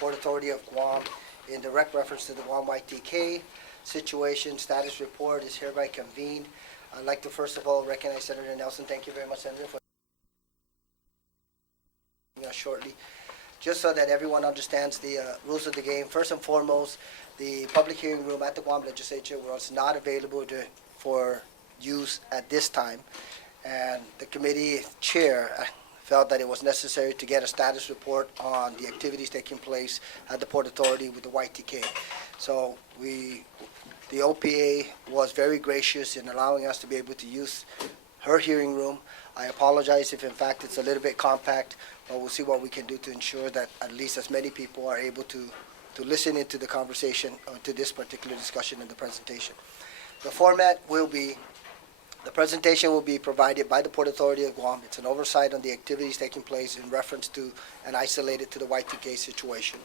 Port Authority of Guam in direct reference to the Guam YTK situation. Status report is hereby convened. I'd like to first of all recognize Senator Nelson. Thank you very much, Senator, for us shortly. Just so that everyone understands the rules of the game, first and foremost, the public hearing room at the Guam Legislature was not available for use at this time, and the committee chair felt that it was necessary to get a status report on the activities taking place at the Port Authority with the YTK. So the OPA was very gracious in allowing us to be able to use her hearing room. I apologize if in fact it's a little bit compact, but we'll see what we can do to ensure that at least as many people are able to listen into the conversation or to this particular discussion and the presentation. The format will be, the presentation will be provided by the Port Authority of Guam. It's an oversight on the activities taking place in reference to and isolated to the YTK situation.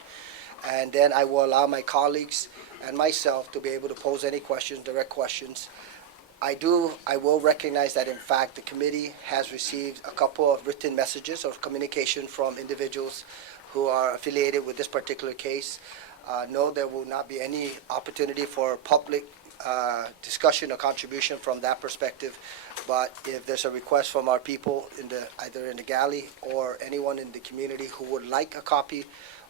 And then I will allow my colleagues and myself to be able to pose any questions, direct questions. I will recognize that in fact the committee has received a couple of written messages or communication from individuals who are affiliated with this particular case. No, there will not be any opportunity for public discussion or contribution from that perspective, but if there's a request from our people either in the galley or anyone in the community who would like a copy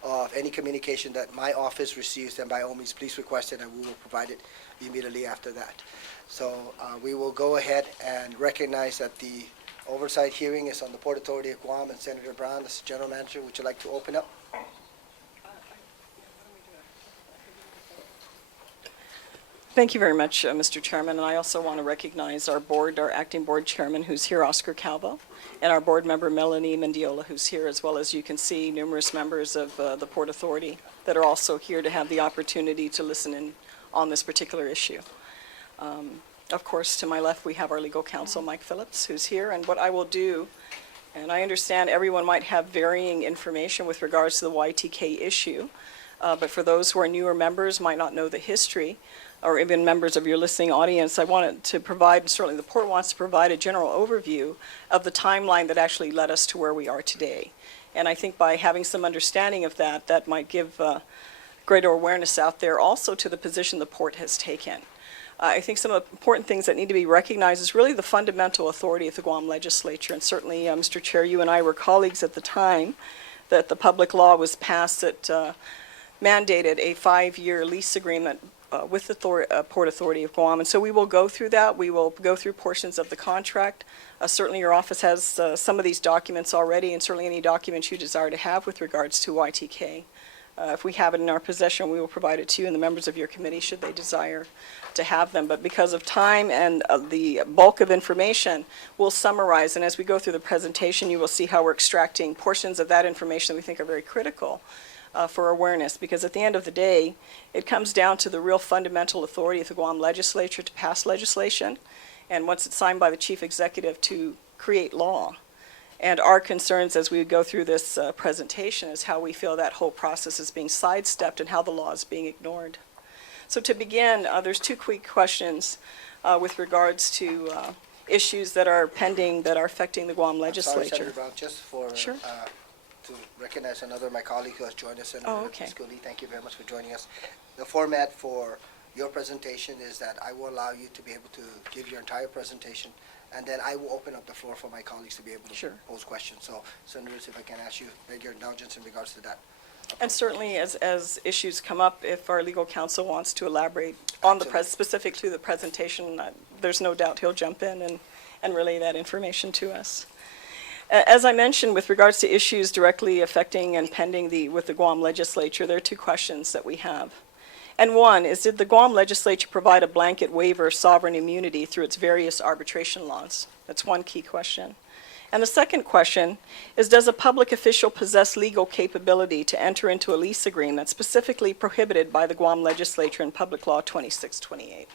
of any communication that my office receives, then by all means please request it and we will provide it immediately after that. So we will go ahead and recognize that the oversight hearing is on the Port Authority of Guam, and Senator Brown, as General Manager, would you like to open up? Thank you very much, Mr. Chairman, and I also want to recognize our board, our acting board chairman, who's here, Oscar Calvo, and our board member, Melanie Mendiola, who's here, as well as you can see numerous members of the Port Authority that are also here to have the opportunity to listen in on this particular issue. Of course, to my left, we have our legal counsel, Mike Phillips, who's here, and what I will do, and I understand everyone might have varying information with regards to the YTK issue, but for those who are newer members, might not know the history, or even members of your listening audience, I wanted to provide, and certainly the Port wants to provide a general overview of the timeline that actually led us to where we are today. And I think by having some understanding of that, that might give greater awareness out there also to the position the Port has taken. I think some of the important things that need to be recognized is really the fundamental authority of the Guam Legislature, and certainly, Mr. Chair, you and I were colleagues at the time that the public law was passed that mandated a 5-year lease agreement with the Port Authority of Guam. And so we will go through that. We will go through portions of the contract. Certainly your office has some of these documents already, and certainly any documents you desire to have with regards to YTK. If we have it in our possession, we will provide it to you and the members of your committee should they desire to have them. But because of time and the bulk of information, we'll summarize. And as we go through the presentation, you will see how we're extracting portions of that information that we think are very critical for awareness, because at the end of the day, it comes down to the real fundamental authority of the Guam Legislature to pass legislation, and once it's signed by the Chief Executive to create law. And our concerns as we go through this presentation is how we feel that whole process is being sidestepped and how the law is being ignored. So to begin, there's 2 quick questions with regards to issues that are pending that are affecting the Guam Legislature. Sorry, Senator Brown, just for Sure. To recognize another of my colleague who has joined us, Senator okay. Scully. Thank you very much for joining us. The format for your presentation is that I will allow you to be able to give your entire presentation, and then I will open up the floor for my colleagues to be able to Sure. pose questions. So, Senators, if I can ask you, beg your indulgence in regards to that. And certainly as issues come up, if our legal counsel wants to elaborate on the specific to the presentation, there's no doubt he'll jump in and relay that information to us. As I mentioned, with regards to issues directly affecting and pending with the Guam Legislature, there are 2 questions that we have. And one is, did the Guam Legislature provide a blanket waiver of sovereign immunity through its various arbitration laws? That's one key question. And the second question is, does a public official possess legal capability to enter into a lease agreement specifically prohibited by the Guam Legislature in Public Law 2628?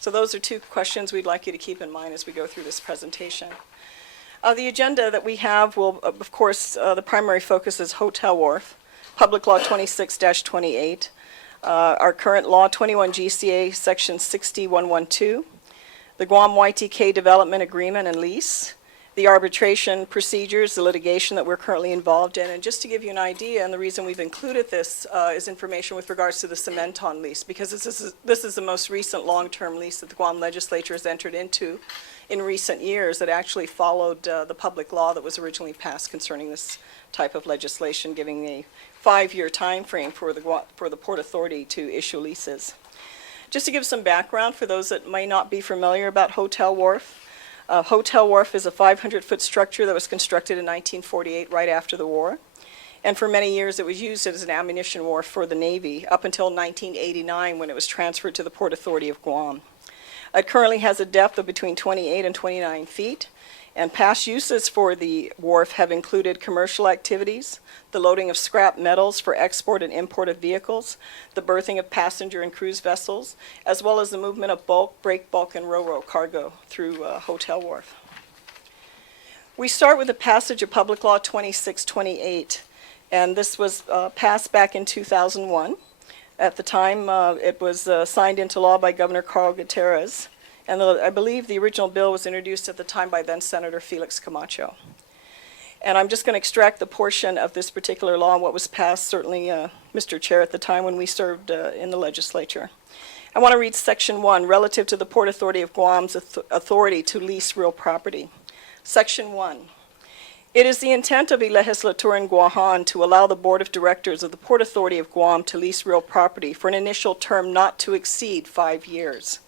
So those are 2 questions we'd like you to keep in mind as we go through this presentation. The agenda that we have will, of course, the primary focus is Hotel Wharf, Public Law 26-28, our current law 21 GCA Section 60112, the Guam YTK Development Agreement and Lease, the arbitration procedures, the litigation that we're currently involved in. And just to give you an idea, and the reason we've included this is information with regards to the Cementon lease, because this is the most recent long-term lease that the Guam legislature has entered into in recent years that actually followed the public law that was originally passed concerning this type of legislation, giving a 5-year time frame for the Port Authority to issue leases. Just to give some background for those that may not be familiar about Hotel Wharf, Hotel Wharf is a 500-foot structure that was constructed in 1948, right after the war. And for many years, it was used as an ammunition wharf for the Navy, up until 1989, when it was transferred to the Port Authority of Guam. It currently has a depth of between 28 and 29 feet, and past uses for the wharf have included commercial activities, the loading of scrap metals for export and import of vehicles, the berthing of passenger and cruise vessels, as well as the movement of bulk, break bulk, and ro-ro cargo through Hotel Wharf. We start with the passage of Public Law 2628, and this was passed back in 2001. At the time, it was signed into law by Governor Carl Gutierrez, and I believe the original bill was introduced at the time by then Senator Felix Camacho. And I'm just going to extract the portion of this particular law and what was passed, certainly, Mr. Chair, at the time when we served in the legislature. I want to read Section 1, relative to the Port Authority of Guam's authority to lease real property. Section 1. It is the intent of the legislature in Guam to allow the Board of Directors of the Port Authority of Guam to lease real property for an initial term not to exceed 5 years.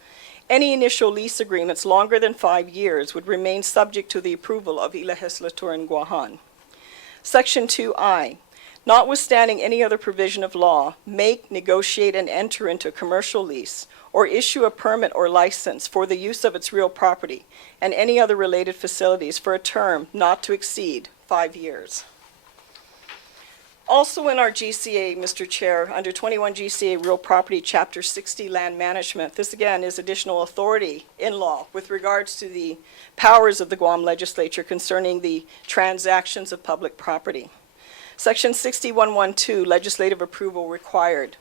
Any initial lease agreements longer than 5 years would remain subject to the approval of the legislature in Guam. Section 2I. Notwithstanding any other provision of law, make, negotiate, and enter into a commercial lease or issue a permit or license for the use of its real property and any other related facilities for a term not to exceed 5 years. Also in our GCA, Mr. Chair, under 21 GCA Real Property Chapter 60 Land Management, this again is additional authority in law with regards to the powers of the Guam legislature concerning the transactions of public property. Section 6112, legislative approval required.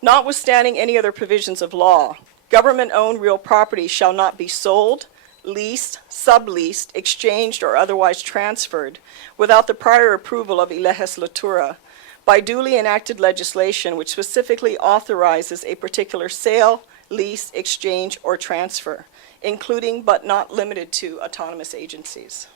Notwithstanding any other provisions of law, government-owned real property shall not be sold, leased, subleased, exchanged, or otherwise transferred without the prior approval of the legislatura by duly enacted legislation which specifically authorizes a particular sale, lease, exchange, or transfer, including but not limited to autonomous agencies.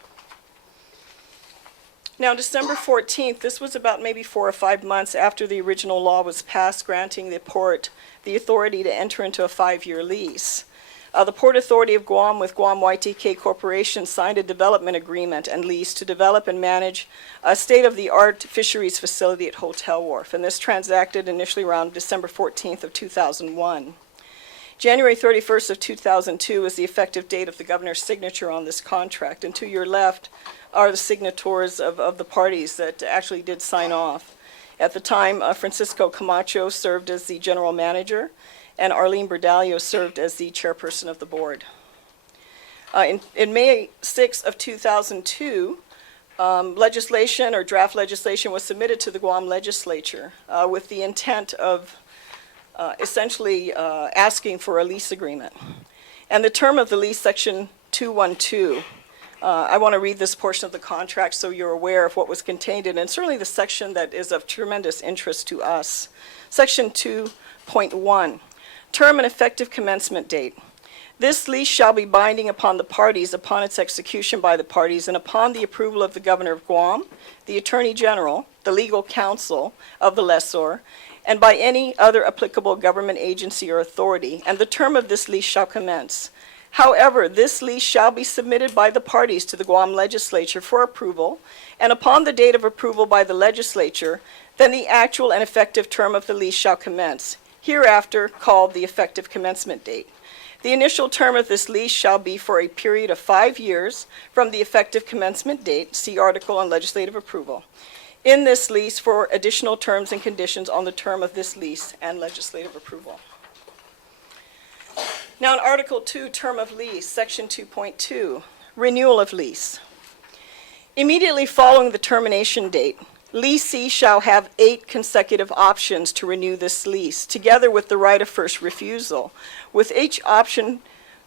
Now, December 14th, this was about maybe 4 or 5 months after the original law was passed granting the port the authority to enter into a 5-year lease. The Port Authority of Guam with Guam YTK Corporation signed a development agreement and lease to develop and manage a state-of-the-art fisheries facility at Hotel Wharf, and this transacted initially around December 14th of 2001. January 31st of 2002 is the effective date of the governor's signature on this contract, and to your left are the signatories of the parties that actually did sign off. At the time, Francisco Camacho served as the general manager, and Arlene Berdalio served as the chairperson of the board. In May 6 of 2002, legislation or draft legislation was submitted to the Guam legislature with the intent of essentially asking for a lease agreement. And the term of the lease, section 212, I want to read this portion of the contract so you're aware of what was contained in it, and certainly the section that is of tremendous interest to us. Section 2.1, term and effective commencement date. This lease shall be binding upon the parties upon its execution by the parties and upon the approval of the Governor of Guam, the Attorney General, the legal counsel of the lessor, and by any other applicable government agency or authority, and the term of this lease shall commence. However, this lease shall be submitted by the parties to the Guam legislature for approval, and upon the date of approval by the legislature, then the actual and effective term of the lease shall commence, hereafter called the effective commencement date. The initial term of this lease shall be for a period of 5 years from the effective commencement date, see article on legislative approval. In this lease for additional terms and conditions on the term of this lease and legislative approval. Now in Article 2, Term of Lease, Section 2.2, Renewal of Lease. Immediately following the termination date, leasee shall have 8 consecutive options to renew this lease, together with the right of first refusal, with each option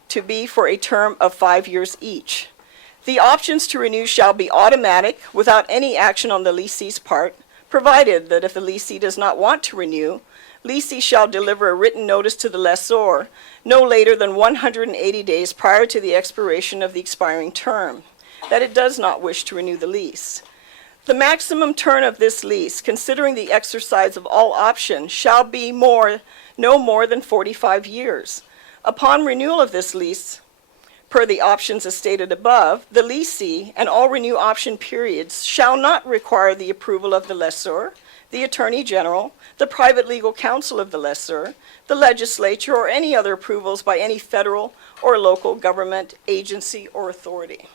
to be for a term of 5 years each. The options to renew shall be automatic without any action on the lessee's part, provided that if the lessee does not want to renew, lessee shall deliver a written notice to the lessor no later than 180 days prior to the expiration of the expiring term, that it does not wish to renew the lease. The maximum term of this lease, considering the exercise of all options, shall be no more than 45 years. Upon renewal of this lease, per the options as stated above, the lessee and all renew option periods shall not require the approval of the lessor, the Attorney General, the private legal counsel of the lessor, the legislature, or any other approvals by any federal or local government agency or authority.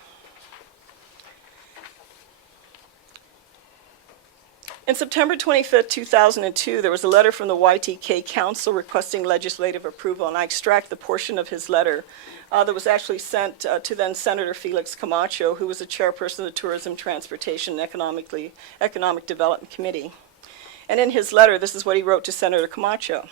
In September 25, 2002, there was a letter from the YTK Council requesting legislative approval, and I extract the portion of his letter that was actually sent to then Senator Felix Camacho, who was the chairperson of the Tourism, Transportation, and Economic Development Committee. And in his letter, this is what he wrote to Senator Camacho.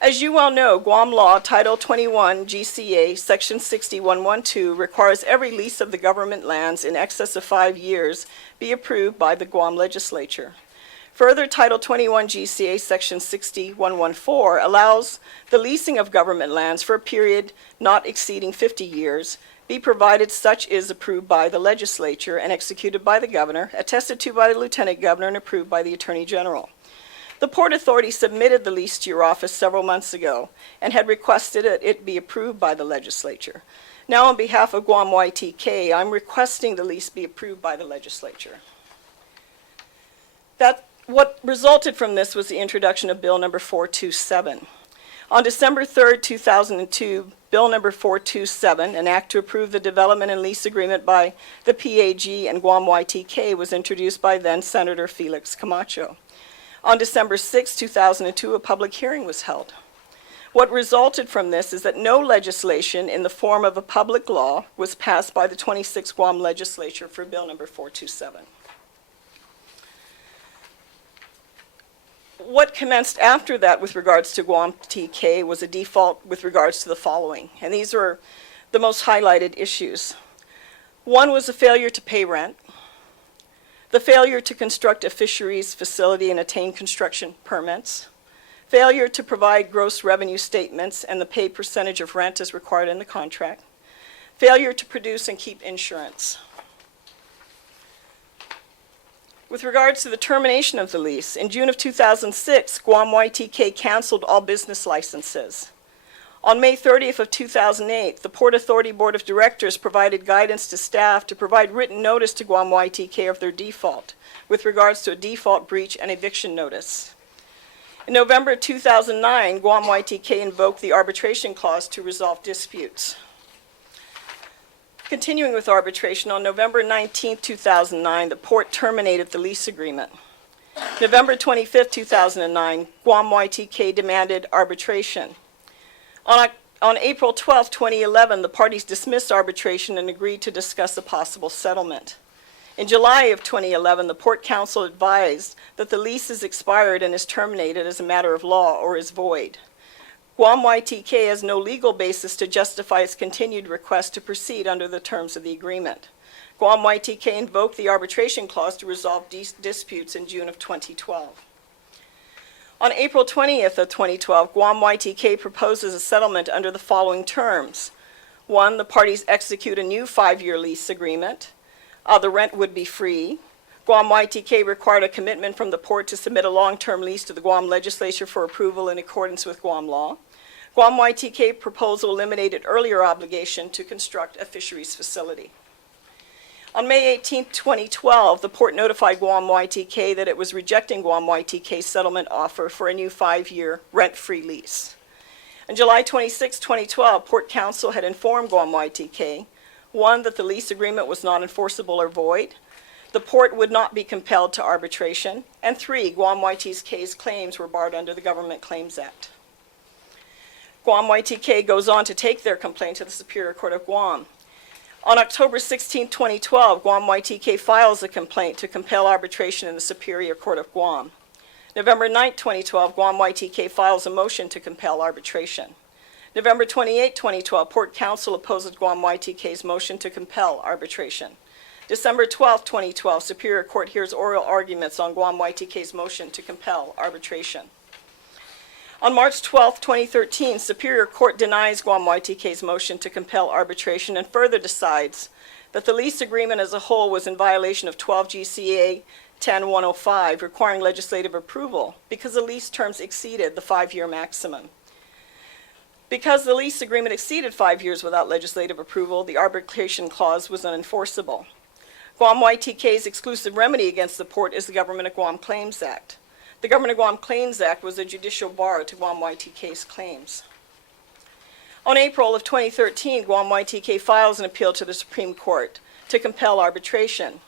As you well know, Guam law, Title 21, GCA, Section 6112, requires every lease of the government lands in excess of 5 years be approved by the Guam legislature. Further, Title 21 GCA, Section 6114, allows the leasing of government lands for a period not exceeding 50 years, be provided such is approved by the legislature and executed by the governor, attested to by the lieutenant governor, and approved by the Attorney General. The Port Authority submitted the lease to your office several months ago and had requested it be approved by the legislature. Now, on behalf of Guam YTK, I'm requesting the lease be approved by the legislature. What resulted from this was the introduction of Bill number 427. On December 3rd, 2002, Bill number 427, an act to approve the development and lease agreement by the PAG and Guam YTK, was introduced by then Senator Felix Camacho. On December 6, 2002, a public hearing was held. What resulted from this is that no legislation in the form of a public law was passed by the 26th Guam legislature for Bill number 427. What commenced after that with regards to Guam TK was a default with regards to the following, and these were the most highlighted issues. One was a failure to pay rent, the failure to construct a fisheries facility and attain construction permits, failure to provide gross revenue statements and the paid percentage of rent as required in the contract, failure to produce and keep insurance. With regards to the termination of the lease, in June of 2006, Guam YTK canceled all business licenses. On May 30th of 2008, the Port Authority Board of Directors provided guidance to staff to provide written notice to Guam YTK of their default with regards to a default, breach, and eviction notice. In November 2009, Guam YTK invoked the Arbitration Clause to resolve disputes. Continuing with arbitration, on November 19, 2009, the Port terminated the lease agreement. November 25, 2009, Guam YTK demanded arbitration. On April 12, 2011, the parties dismissed arbitration and agreed to discuss a possible settlement. In July of 2011, the Port Council advised that the lease is expired and is terminated as a matter of law or is void. Guam YTK has no legal basis to justify its continued request to proceed under the terms of the agreement. Guam YTK invoked the Arbitration Clause to resolve disputes in June of 2012. On April 20th of 2012, Guam YTK proposes a settlement under the following terms. 1, the parties execute a new 5-year lease agreement. The rent would be free. Guam YTK required a commitment from the Port to submit a long-term lease to the Guam legislature for approval in accordance with Guam law. Guam YTK proposal eliminated earlier obligation to construct a fisheries facility. On May 18, 2012, the Port notified Guam YTK that it was rejecting Guam YTK's settlement offer for a new 5-year rent-free lease. On July 26, 2012, Port Council had informed Guam YTK, 1, that the lease agreement was not enforceable or void, the Port would not be compelled to arbitration, and 3, Guam YTK's claims were barred under the Government Claims Act. Guam YTK goes on to take their complaint to the Superior Court of Guam. On October 16, 2012, Guam YTK files a complaint to compel arbitration in the Superior Court of Guam. November 9, 2012, Guam YTK files a motion to compel arbitration. November 28, 2012, Port Counsel opposes Guam YTK's motion to compel arbitration. December 12, 2012, Superior Court hears oral arguments on Guam YTK's motion to compel arbitration. On March 12, 2013, Superior Court denies Guam YTK's motion to compel arbitration and further decides that the lease agreement as a whole was in violation of 12 GCA 10-105, requiring legislative approval because the lease terms exceeded the 5-year maximum. Because the lease agreement exceeded 5 years without legislative approval, the arbitration clause was unenforceable. Guam YTK's exclusive remedy against the port is the Government of Guam Claims Act. The Government of Guam Claims Act was a judicial bar to Guam YTK's claims. On April of 2013, Guam YTK files an appeal to the Supreme Court to compel arbitration.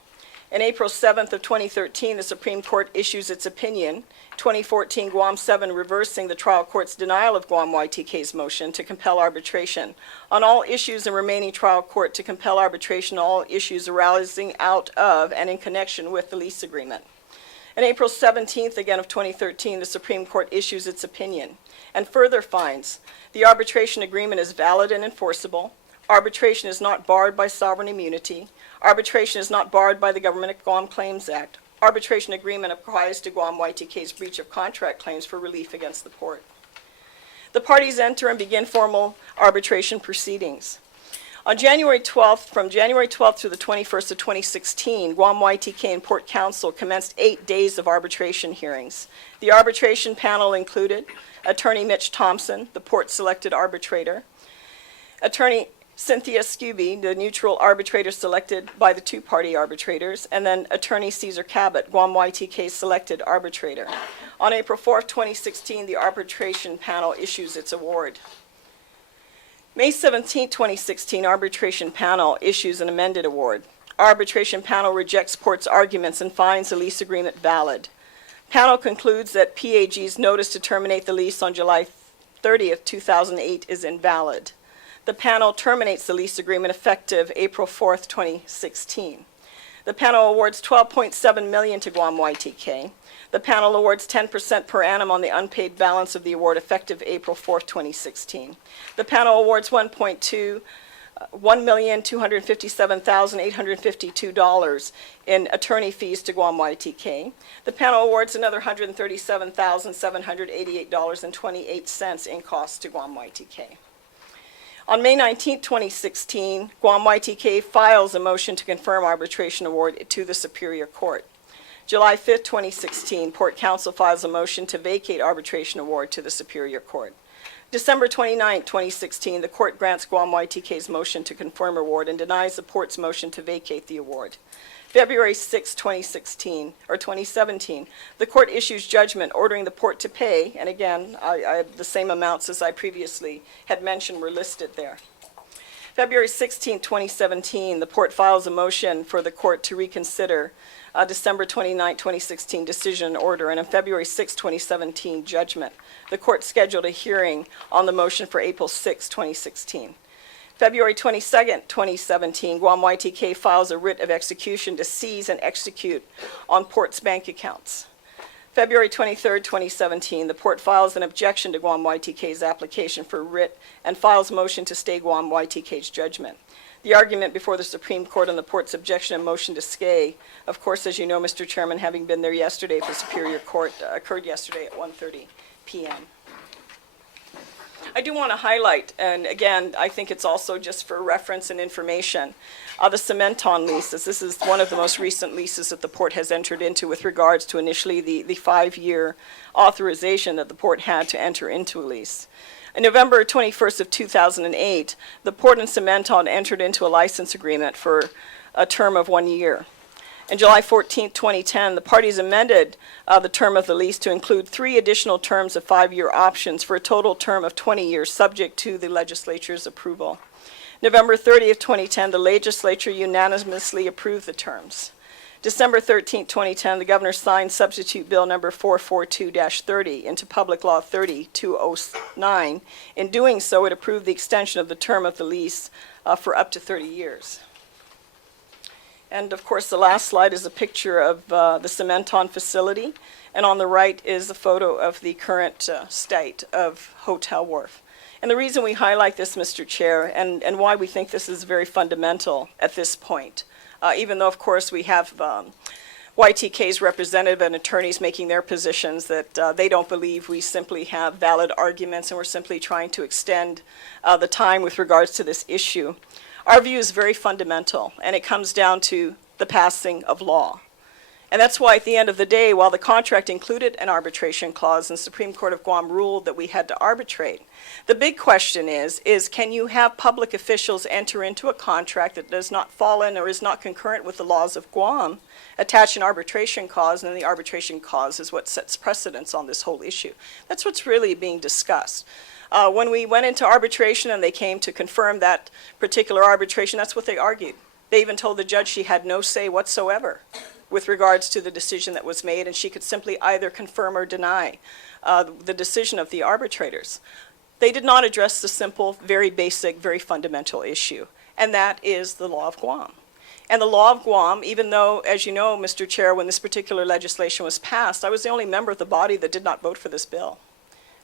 On April 7th of 2013, the Supreme Court issues its opinion, 2014 Guam 7, reversing the trial court's denial of Guam YTK's motion to compel arbitration on all issues and remaining trial court to compel arbitration on all issues arising out of and in connection with the lease agreement. On April 17th, again of 2013, the Supreme Court issues its opinion and further finds the arbitration agreement is valid and enforceable. Arbitration is not barred by sovereign immunity. Arbitration is not barred by the Government of Guam Claims Act. Arbitration agreement applies to Guam YTK's breach of contract claims for relief against the port. The parties enter and begin formal arbitration proceedings. On January 12th, from January 12th through the 21st of 2016, Guam YTK and Port Counsel commenced 8 days of arbitration hearings. The arbitration panel included Attorney Mitch Thompson, the port-selected arbitrator, Attorney Cynthia Scooby, the neutral arbitrator selected by the two-party arbitrators, and then Attorney Caesar Cabot, Guam YTK's selected arbitrator. On April 4th, 2016, the arbitration panel issues its award. May 17, 2016, arbitration panel issues an amended award. Arbitration panel rejects Port's arguments and finds the lease agreement valid. Panel concludes that PAG's notice to terminate the lease on July 30th, 2008 is invalid. The panel terminates the lease agreement effective April 4th, 2016. The panel awards $12.7 million to Guam YTK. The panel awards 10% per annum on the unpaid balance of the award effective April 4th, 2016. The panel awards $1,257,852 in attorney fees to Guam YTK. The panel awards another $137,788.28 in costs to Guam YTK. On May 19, 2016, Guam YTK files a motion to confirm arbitration award to the Superior Court. July 5, 2016, Port Counsel files a motion to vacate arbitration award to the Superior Court. December 29, 2016, the court grants Guam YTK's motion to confirm award and denies the port's motion to vacate the award. February 6, 2017, the court issues judgment ordering the port to pay, and again, the same amounts as I previously had mentioned were listed there. February 16, 2017, the port files a motion for the court to reconsider December 29, 2016 decision and order, and on February 6, 2017 judgment. The court scheduled a hearing on the motion for April 6, 2016. February 22, 2017, Guam YTK files a writ of execution to seize and execute on port's bank accounts. February 23, 2017, the port files an objection to Guam YTK's application for writ and files motion to stay Guam YTK's judgment. The argument before the Supreme Court on the port's objection and motion to stay, of course, as you know, Mr. Chairman, having been there yesterday for Superior Court, occurred yesterday at 1:30 p.m. I do want to highlight, and again, I think it's also just for reference and information, the Cementon leases. This is one of the most recent leases that the port has entered into with regards to initially the 5-year authorization that the port had to enter into a lease. On November 21st of 2008, the port and Cementon entered into a license agreement for a term of 1 year. On July 14, 2010, the parties amended the term of the lease to include 3 additional terms of 5-year options for a total term of 20 years, subject to the legislature's approval. November 30, 2010, the legislature unanimously approved the terms. December 13, 2010, the governor signed substitute bill number 442-30 into Public Law 30-209. In doing so, it approved the extension of the term of the lease for up to 30 years. And of course, the last slide is a picture of the Cementon facility, and on the right is a photo of the current state of Hotel Wharf. And the reason we highlight this, Mr. Chair, and why we think this is very fundamental at this point, even though, of course, we have YTK's representative and attorneys making their positions that they don't believe we simply have valid arguments and we're simply trying to extend the time with regards to this issue. Our view is very fundamental, and it comes down to the passing of law. And that's why at the end of the day, while the contract included an arbitration clause and the Supreme Court of Guam ruled that we had to arbitrate, the big question is can you have public officials enter into a contract that does not fall in or is not concurrent with the laws of Guam, attach an arbitration clause, and then the arbitration clause is what sets precedence on this whole issue. That's what's really being discussed. When we went into arbitration and they came to confirm that particular arbitration, that's what they argued. They even told the judge she had no say whatsoever with regards to the decision that was made, and she could simply either confirm or deny the decision of the arbitrators. They did not address the simple, very basic, very fundamental issue, and that is the law of Guam. And the law of Guam, even though, as you know, Mr. Chair, when this particular legislation was passed, I was the only member of the body that did not vote for this bill.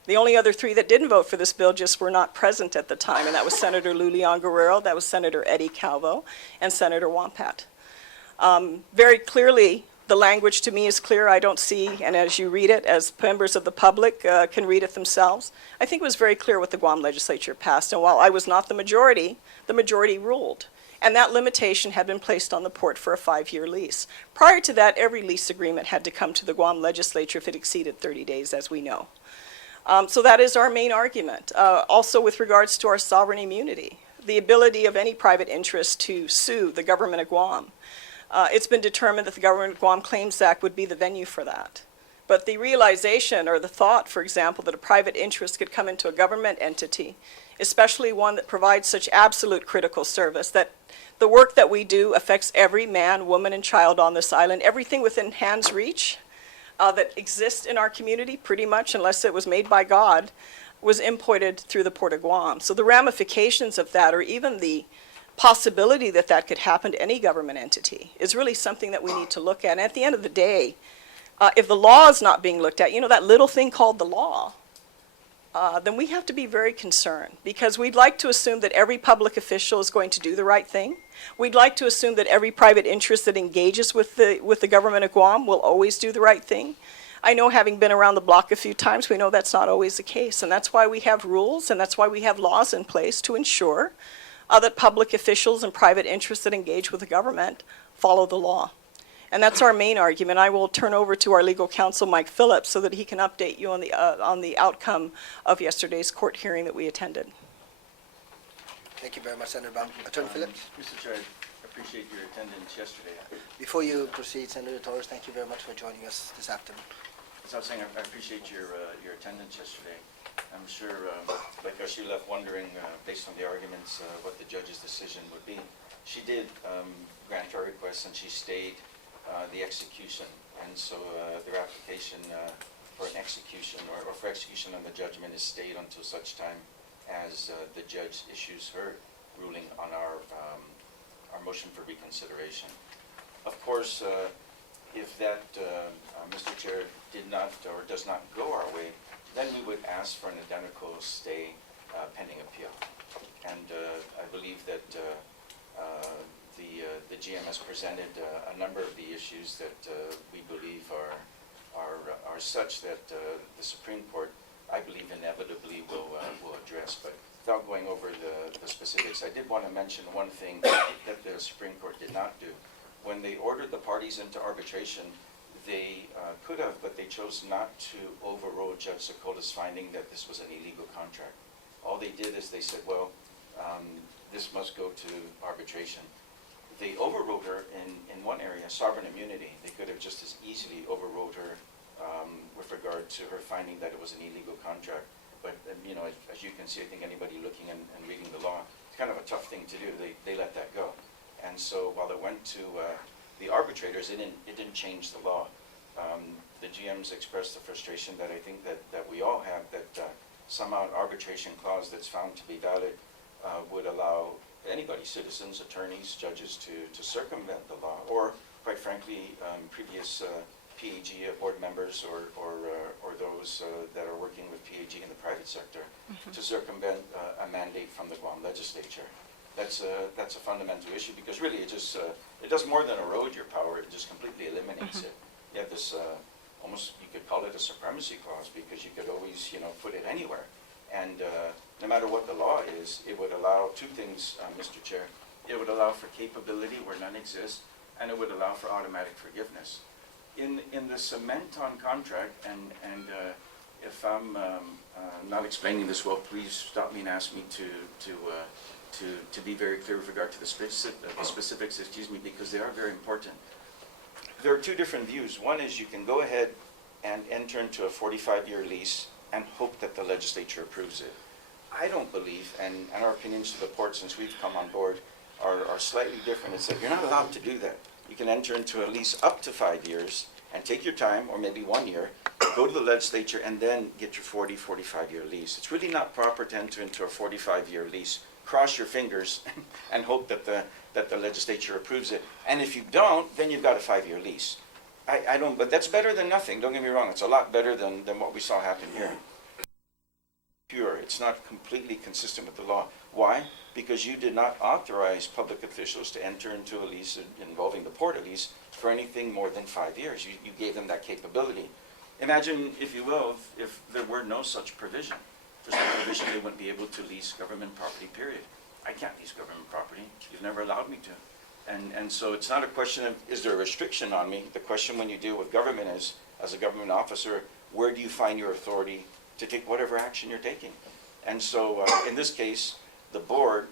The only other three that didn't vote for this bill just were not present at the time, and that was Senator Lulian Guerrero, that was Senator Eddie Calvo, and Senator Wampat. Very clearly, the language to me is clear. I don't see, and as you read it, as members of the public can read it themselves, I think it was very clear what the Guam legislature passed. And while I was not the majority ruled. And that limitation had been placed on the port for a 5-year lease. Prior to that, every lease agreement had to come to the Guam legislature if it exceeded 30 days, as we know. So that is our main argument. Also with regards to our sovereign immunity, the ability of any private interest to sue the government of Guam. It's been determined that the Government of Guam Claims Act would be the venue for that. But the realization or the thought, for example, that a private interest could come into a government entity, especially one that provides such absolute critical service, that the work that we do affects every man, woman, and child on this island, everything within hand's reach that exists in our community, pretty much, unless it was made by God, was imported through the Port of Guam. So the ramifications of that, or even the possibility that that could happen to any government entity, is really something that we need to look at. And at the end of the day, if the law is not being looked at, you know, that little thing called the law, then we have to be very concerned, because we'd like to assume that every public official is going to do the right thing. We'd like to assume that every private interest that engages with the government of Guam will always do the right thing. I know, having been around the block a few times, we know that's not always the case. And that's why we have rules, and that's why we have laws in place to ensure that public officials and private interests that engage with the government follow the law. And that's our main argument. I will turn over to our legal counsel, Mike Phillips, so that he can update you on the outcome of yesterday's court hearing that we attended. Thank you very much, Senator Brown. Attorney Phillips? Mr. Chair, I appreciate your attendance yesterday. Before you proceed, Senator Torres, thank you very much for joining us this afternoon. As I was saying, I appreciate your attendance yesterday. I'm sure, like us, you left wondering, based on the arguments, what the judge's decision would be. She did grant our request, and she stayed the execution. And so their application for an execution or for execution on the judgment is stayed until such time as the judge issues her ruling on our motion for reconsideration. Of course, if that, Mr. Chair, did not or does not go our way, then we would ask for an identical stay pending appeal. And I believe that the GM has presented a number of the issues that we believe are such that the Supreme Court, I believe, inevitably will address. But without going over the specifics, I did want to mention one thing that the Supreme Court did not do. When they ordered the parties into arbitration, they could have, but they chose not to overrule Judge Sokota's finding that this was an illegal contract. All they did is they said, well, this must go to arbitration. They overruled her in one area, sovereign immunity. They could have just as easily overruled her with regard to her finding that it was an illegal contract. But, you know, as you can see, I think anybody looking and reading the law, it's kind of a tough thing to do. They let that go. And so while it went to the arbitrators, it didn't change the law. The GMs expressed the frustration that I think that we all have, that somehow an arbitration clause that's found to be valid would allow anybody, citizens, attorneys, judges, to circumvent the law, or quite frankly, previous PAG board members or those that are working with PAG in the private sector to circumvent a mandate from the Guam legislature. That's a fundamental issue because really it just it does more than erode your power. It just completely eliminates it. You have this almost, you could call it a supremacy clause because you could always put it anywhere. And no matter what the law is, it would allow two things, Mr. Chair. It would allow for capability where none exists, and it would allow for automatic forgiveness. In the cement on contract, and if I'm not explaining this well, please stop me and ask me to be very clear with regard to the specifics, excuse me, because they are very important. There are two different views. One is you can go ahead and enter into a 45-year lease and hope that the legislature approves it. I don't believe, and our opinions to the port since we've come on board are slightly different. It's that you're not allowed to do that. You can enter into a lease up to 5 years and take your time, or maybe 1 year, go to the legislature and then get your 45-year lease. It's really not proper to enter into a 45-year lease. Cross your fingers and hope that the legislature approves it. And if you don't, then you've got a 5-year lease. I don't, but that's better than nothing. Don't get me wrong. It's a lot better than what we saw happen here. Pure. It's not completely consistent with the law. Why? Because you did not authorize public officials to enter into a lease involving the port, at least, for anything more than 5 years. You gave them that capability. Imagine, if you will, if there were no such provision. If there's no provision, they wouldn't be able to lease government property, period. I can't lease government property. You've never allowed me to. And so it's not a question of, is there a restriction on me? The question when you deal with government is, as a government officer, where do you find your authority to take whatever action you're taking? And so in this case, the board,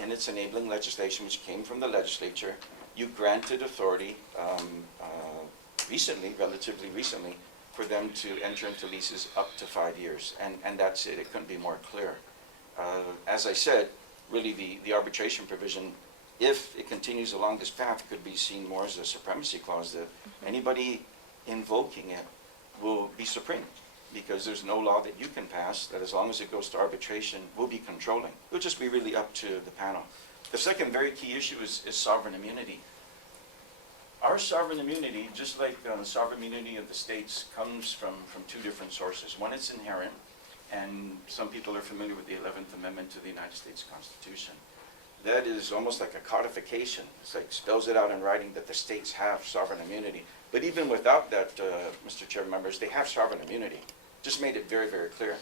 in its enabling legislation, which came from the legislature, you granted authority recently, relatively recently, for them to enter into leases up to 5 years. And that's it. It couldn't be more clear. As I said, really the arbitration provision, if it continues along this path, could be seen more as a supremacy clause, that anybody invoking it will be supreme, because there's no law that you can pass that, as long as it goes to arbitration, will be controlling. It'll just be really up to the panel. The second very key issue is sovereign immunity. Our sovereign immunity, just like the sovereign immunity of the states, comes from two different sources. One is inherent, and some people are familiar with the 11th Amendment to the United States Constitution. That is almost like a codification. It's like spells it out in writing that the states have sovereign immunity. But even without that, Mr. Chair, members, they have sovereign immunity. Just made it very, very clear.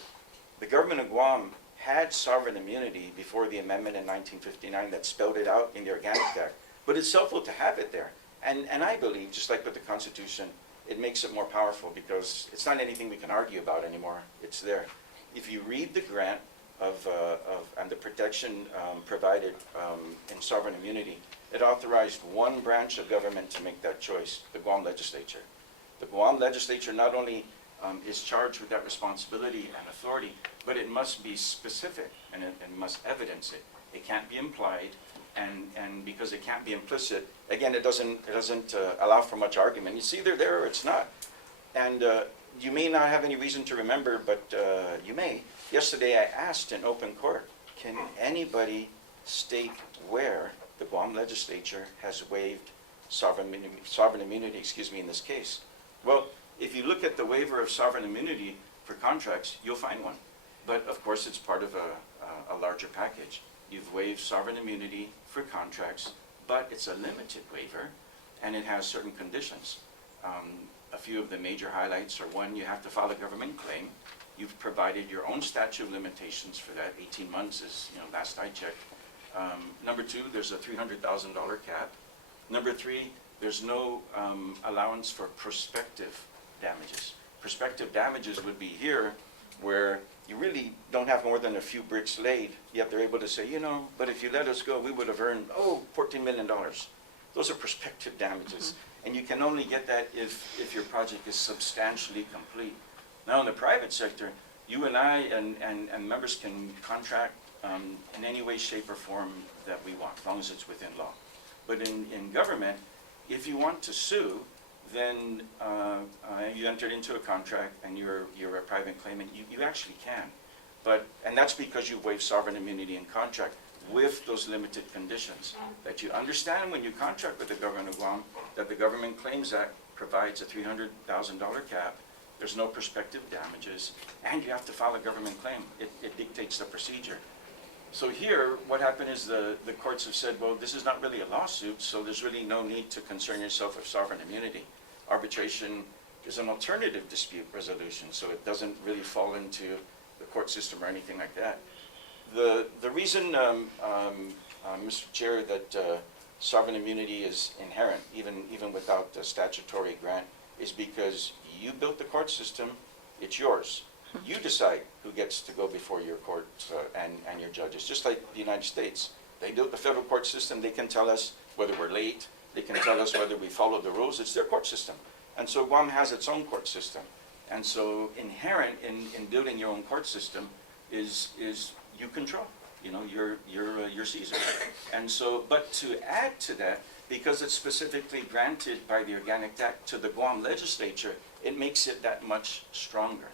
The government of Guam had sovereign immunity before the amendment in 1959 that spelled it out in the Organic Act. But it's helpful to have it there. And I believe, just like with the Constitution, it makes it more powerful because it's not anything we can argue about anymore. It's there. If you read the grant and the protection provided in sovereign immunity, it authorized one branch of government to make that choice, the Guam legislature. The Guam legislature not only is charged with that responsibility and authority, but it must be specific and it must evidence it. It can't be implied, and because it can't be implicit, again, it doesn't allow for much argument. It's either there or it's not. And you may not have any reason to remember, but you may. Yesterday I asked in open court, can anybody state where the Guam legislature has waived sovereign immunity, in this case? Well, if you look at the waiver of sovereign immunity for contracts, you'll find one. But of course, it's part of a larger package. You've waived sovereign immunity for contracts, but it's a limited waiver, and it has certain conditions. A few of the major highlights are: one, you have to file a government claim. You've provided your own statute of limitations for that. 18 months is, last I checked. Number two, there's a $300,000 cap. Number three, there's no allowance for prospective damages. Prospective damages would be here, where you really don't have more than a few bricks laid, yet they're able to say, but if you let us go, we would have earned, $14 million. Those are prospective damages. Mm-hmm. And you can only get that if your project is substantially complete. Now, in the private sector, you and I and members can contract in any way, shape, or form that we want, as long as it's within law. But in government, if you want to sue, then you entered into a contract and you're a private claimant, you actually can. And that's because you waived sovereign immunity in contract. with those limited conditions. That you understand when you contract with the government of Guam that the Government Claims Act provides a $300,000 cap, there's no prospective damages, and you have to file a government claim. It dictates the procedure. So here, what happened is the courts have said, well, this is not really a lawsuit, so there's really no need to concern yourself with sovereign immunity. Arbitration is an alternative dispute resolution, so it doesn't really fall into the court system or anything like that. The reason, Mr. Chair, that sovereign immunity is inherent, even without a statutory grant, is because you built the court system, it's yours. You decide who gets to go before your court and your judges, just like the United States. They built the federal court system, they can tell us whether we're late, they can tell us whether we follow the rules, it's their court system. And so Guam has its own court system. And so inherent in building your own court system is you control. You know, you're Caesar. And so, but to add to that, because it's specifically granted by the Organic Act to the Guam legislature, it makes it that much stronger.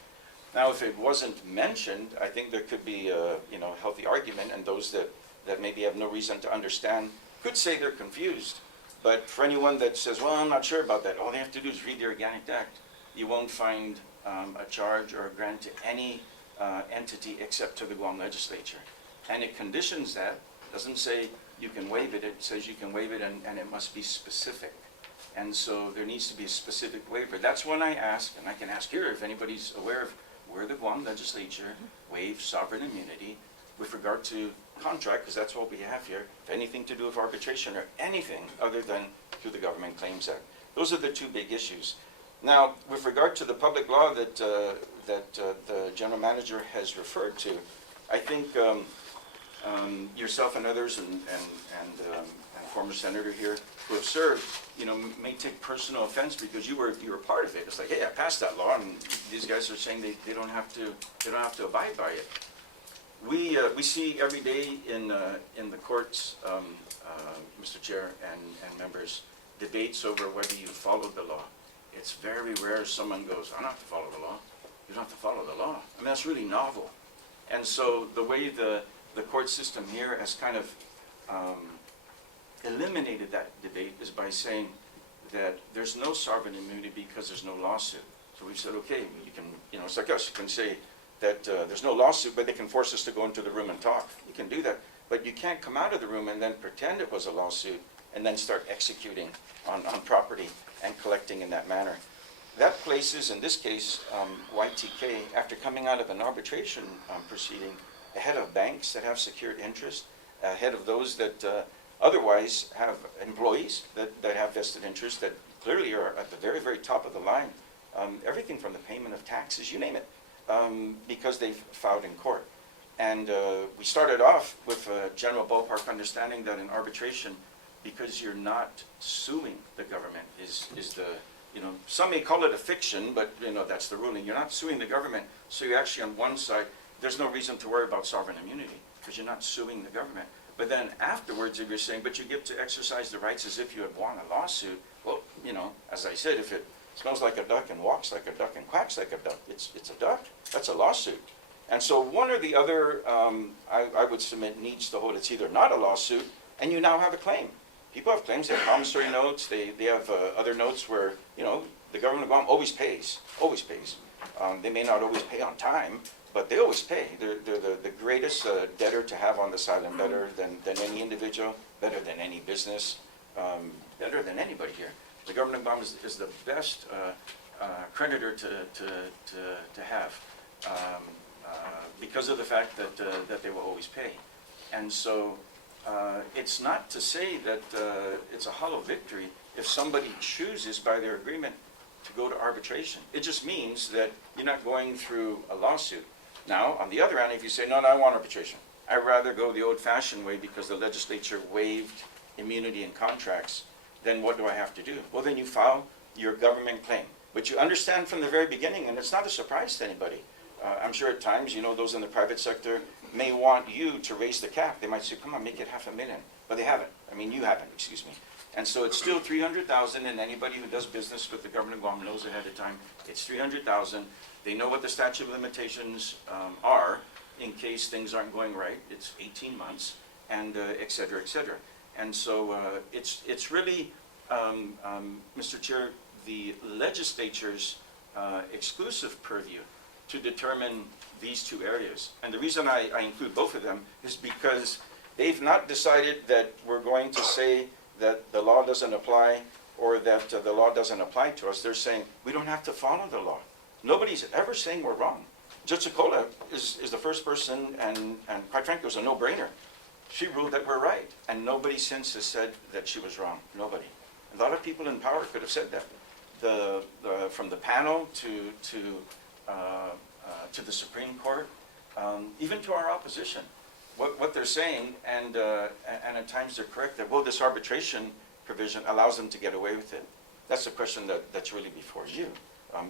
Now, if it wasn't mentioned, I think there could be a healthy argument, and those that maybe have no reason to understand could say they're confused. But for anyone that says, well, I'm not sure about that, all they have to do is read the Organic Act. You won't find a charge or a grant to any entity except to the Guam legislature. And it conditions that. It doesn't say you can waive it. It says you can waive it, and it must be specific. And so there needs to be a specific waiver. That's when I ask, and I can ask here if anybody's aware of where the Guam legislature waived sovereign immunity with regard to contract, because that's what we have here, if anything to do with arbitration or anything other than through the Government Claims Act. Those are the two big issues. Now, with regard to the public law that the general manager has referred to, I think yourself and others and former senator here who have served, may take personal offense because you were part of it. It's like, hey, I passed that law, and these guys are saying they don't have to abide by it. We see every day in the courts, Mr. Chair and members, debates over whether you follow the law. It's very rare someone goes, I don't have to follow the law. You don't have to follow the law. I mean, that's really novel. And so the way the court system here has kind of eliminated that debate is by saying that there's no sovereign immunity because there's no lawsuit. So we've said, okay, you can, it's like us, you can say that there's no lawsuit, but they can force us to go into the room and talk. You can do that. But you can't come out of the room and then pretend it was a lawsuit and then start executing on property and collecting in that manner. That places, in this case, YTK, after coming out of an arbitration proceeding, ahead of banks that have secured interest, ahead of those that otherwise have employees that have vested interest that clearly are at the very, very top of the line. Everything from the payment of taxes, you name it, because they've filed in court. And we started off with a general ballpark understanding that in arbitration, because you're not suing the government is the, some may call it a fiction, but that's the ruling. You're not suing the government, so you're actually on one side, there's no reason to worry about sovereign immunity because you're not suing the government. But then afterwards, if you're saying, but you get to exercise the rights as if you had won a lawsuit, well, as I said, if it smells like a duck and walks like a duck and quacks like a duck, it's a duck. That's a lawsuit. And so one or the other, I would submit, needs to hold. It's either not a lawsuit, and you now have a claim. People have claims. They have promissory notes. They have other notes where, the government of Guam always pays. They may not always pay on time, but they always pay. They're the greatest debtor to have on this island, better than any individual, better than any business, better than anybody here. The government of Guam is the best creditor to have because of the fact that they will always pay. And so it's not to say that it's a hollow victory if somebody chooses by their agreement to go to arbitration. It just means that you're not going through a lawsuit. Now, on the other hand, if you say, no, I want arbitration. I'd rather go the old-fashioned way because the legislature waived immunity in contracts, then what do I have to do? Well, then you file your government claim. But you understand from the very beginning, and it's not a surprise to anybody. I'm sure at times, those in the private sector may want you to raise the cap. They might say, come on, make it $500,000. But they haven't. You haven't, excuse me. And so it's still $300,000, and anybody who does business with the government of Guam knows ahead of time it's $300,000. They know what the statute of limitations are in case things aren't going right. It's 18 months. and et cetera, et cetera. And so it's really, Mr. Chair, the legislature's exclusive purview to determine these two areas. And the reason I include both of them is because they've not decided that we're going to say that the law doesn't apply or that the law doesn't apply to us. They're saying we don't have to follow the law. Nobody's ever saying we're wrong. Judge Sokola is the first person, and quite frankly, it was a no-brainer. She ruled that we're right, and nobody since has said that she was wrong. Nobody. A lot of people in power could have said that. From the panel to the Supreme Court, even to our opposition, what they're saying, and at times they're correct, that, well, this arbitration provision allows them to get away with it. That's a question that's really before you.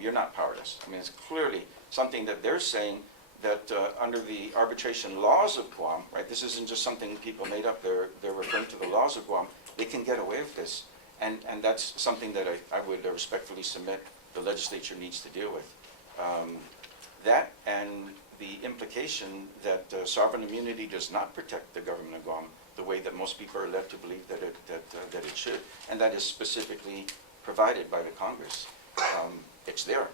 You're not powerless. I mean, it's clearly something that they're saying that under the arbitration laws of Guam, right, this isn't just something people made up, they're referring to the laws of Guam, they can get away with this. And that's something that I would respectfully submit the legislature needs to deal with. That and the implication that sovereign immunity does not protect the government of Guam the way that most people are led to believe that it should, and that is specifically provided by the Congress. It's there,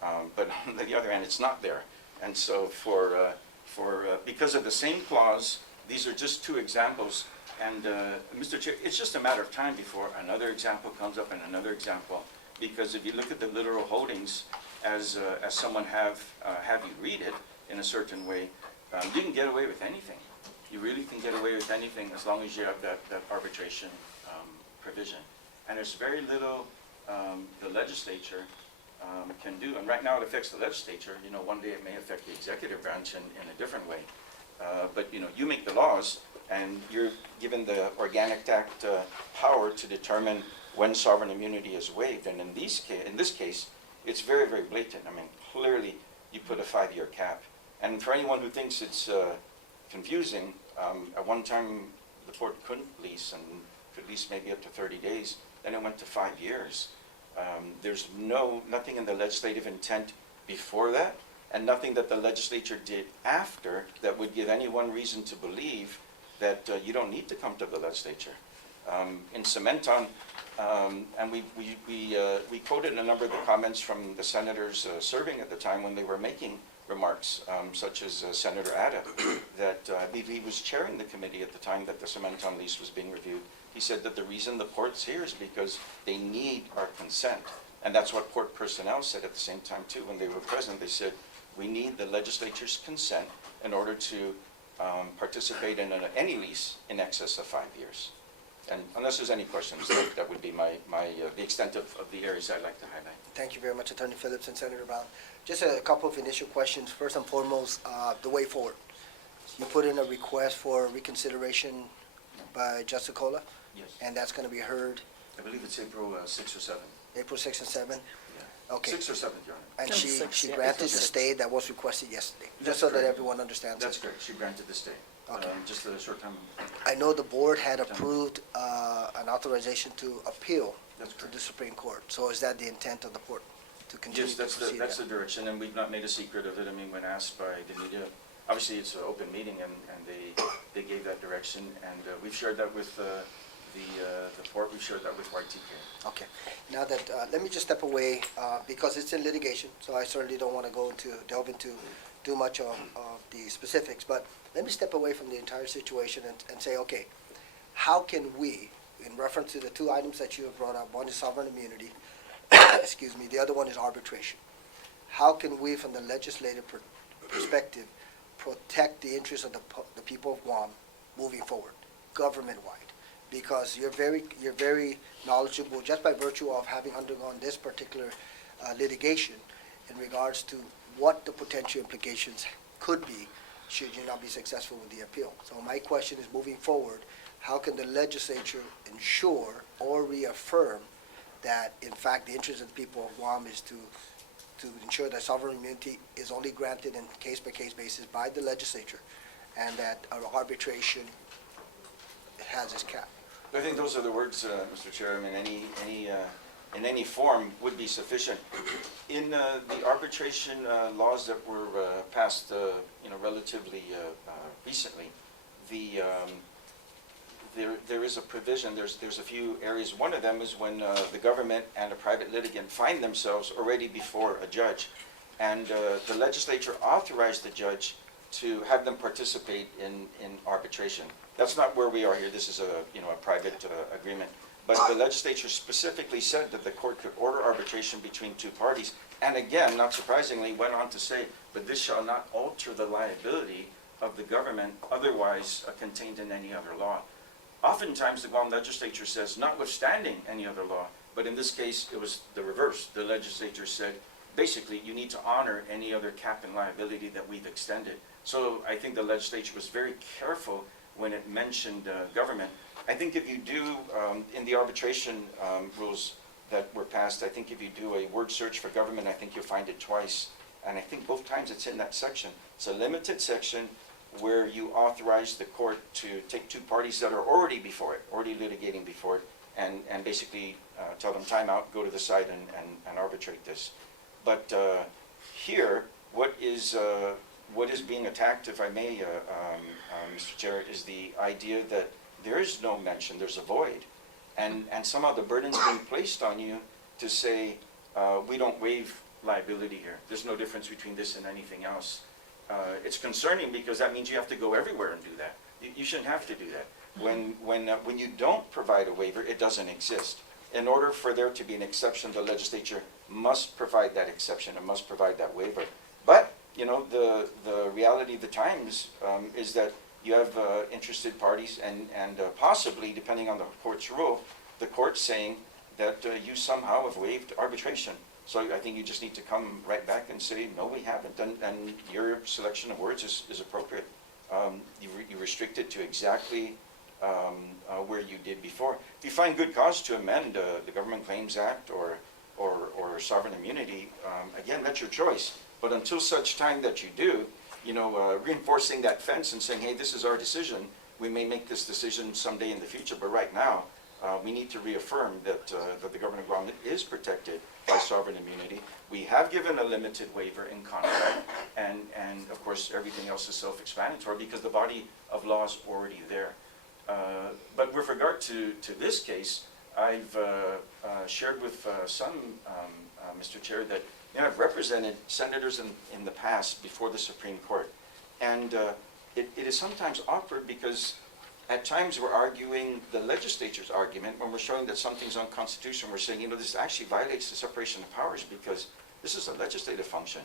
but on the other hand, it's not there. And so because of the same clause, these are just two examples. And Mr. Chair, it's just a matter of time before another example comes up and another example. Because if you look at the literal holdings, as someone have you read it in a certain way, you can get away with anything. You really can get away with anything as long as you have that arbitration provision. And there's very little the legislature can do. And right now it affects the legislature. You know, one day it may affect the executive branch in a different way. But you know, you make the laws, and you're given the Organic Act power to determine when sovereign immunity is waived. And in this case, it's very, very blatant. I mean, clearly you put a 5-year cap. And for anyone who thinks it's confusing, at one time the port couldn't lease, and could lease maybe up to 30 days. Then it went to 5 years. There's nothing in the legislative intent before that, and nothing that the legislature did after that would give anyone reason to believe that you don't need to come to the legislature. In Cementon, and we quoted a number of the comments from the senators serving at the time when they were making remarks, such as Senator Ada, that I believe he was chairing the committee at the time that the Cementon lease was being reviewed. He said that the reason the port's here is because they need our consent. And that's what port personnel said at the same time too. When they were present, they said, we need the legislature's consent in order to participate in any lease in excess of 5 years. And unless there's any questions, that would be the extent of the areas I'd like to highlight. Thank you very much, Attorney Phillips and Senator Brown. Just a couple of initial questions. First and foremost, the way forward. You put in a request for reconsideration by Judge Sokola, Yes. and that's going to be heard I believe it's April 6 or 7. April 6th and 7th? Yeah. Okay. 6 or 7, Your Honor. And No, she 6, yeah, granted April the 6th. stay that was requested yesterday, That's just so that correct. everyone understands. That's it. correct. She granted the stay. Okay. Just a short time. I know the board had approved an authorization to appeal That's to correct. the Supreme Court. So is that the intent of the court, to continue Yes, to that's proceed? the direction, and we've not made a secret of it. I mean, when asked by the media, obviously it's an open meeting, and they gave that direction, and we've shared that with the port, we've shared that with YTK. Okay. Now that, let me just step away, because it's in litigation, so I certainly don't want to delve into too much of the specifics, but let me step away from the entire situation and say, okay, how can we, in reference to the two items that you have brought up, one is sovereign immunity, excuse me, the other one is arbitration. How can we, from the legislative perspective, protect the interests of the people of Guam moving forward, government-wide? Because you're very knowledgeable, just by virtue of having undergone this particular litigation, in regards to what the potential implications could be should you not be successful with the appeal. So my question is, moving forward, how can the legislature ensure or reaffirm that, in fact, the interest of the people of Guam is to ensure that sovereign immunity is only granted in case-by-case basis by the legislature, and that arbitration has its cap? I think those are the words, Mr. Chair. I mean, in any form would be sufficient. In the arbitration laws that were passed, relatively recently, there is a provision, there's a few areas. One of them is when the government and a private litigant find themselves already before a judge, and the legislature authorized the judge to have them participate in arbitration. That's not where we are here. This is a private agreement. But the legislature specifically said that the court could order arbitration between two parties, and again, not surprisingly, went on to say, but this shall not alter the liability of the government otherwise contained in any other law. Oftentimes, the Guam legislature says, notwithstanding any other law, but in this case, it was the reverse. The legislature said, basically, you need to honor any other cap and liability that we've extended. So I think the legislature was very careful when it mentioned government. I think if you do, in the arbitration rules that were passed, I think if you do a word search for government, I think you'll find it twice. And I think both times it's in that section. It's a limited section where you authorize the court to take two parties that are already before it, already litigating before it, and basically tell them time out, go to the side and arbitrate this. But here, what is being attacked, if I may, Mr. Chair, is the idea that there is no mention, there's a void. And somehow the burden's being placed on you to say, we don't waive liability here. There's no difference between this and anything else. It's concerning because that means you have to go everywhere and do that. You shouldn't have to do that. When you don't provide a waiver, it doesn't exist. In order for there to be an exception, the legislature must provide that exception and must provide that waiver. But, the reality of the times is that you have interested parties and possibly, depending on the court's rule, the court saying that you somehow have waived arbitration. So I think you just need to come right back and say, no, we haven't. And your selection of words is appropriate. You restrict it to exactly where you did before. If you find good cause to amend the Government Claims Act or sovereign immunity, again, that's your choice. But until such time that you do, reinforcing that fence and saying, hey, this is our decision. We may make this decision someday in the future, but right now, we need to reaffirm that the government of Guam is protected by sovereign immunity. We have given a limited waiver in contract, and of course, everything else is self-explanatory because the body of law is already there. But with regard to this case, I've shared with some, Mr. Chair, that I've represented senators in the past before the Supreme Court. And it is sometimes awkward because at times we're arguing the legislature's argument when we're showing that something's unconstitutional. We're saying, this actually violates the separation of powers because this is a legislative function.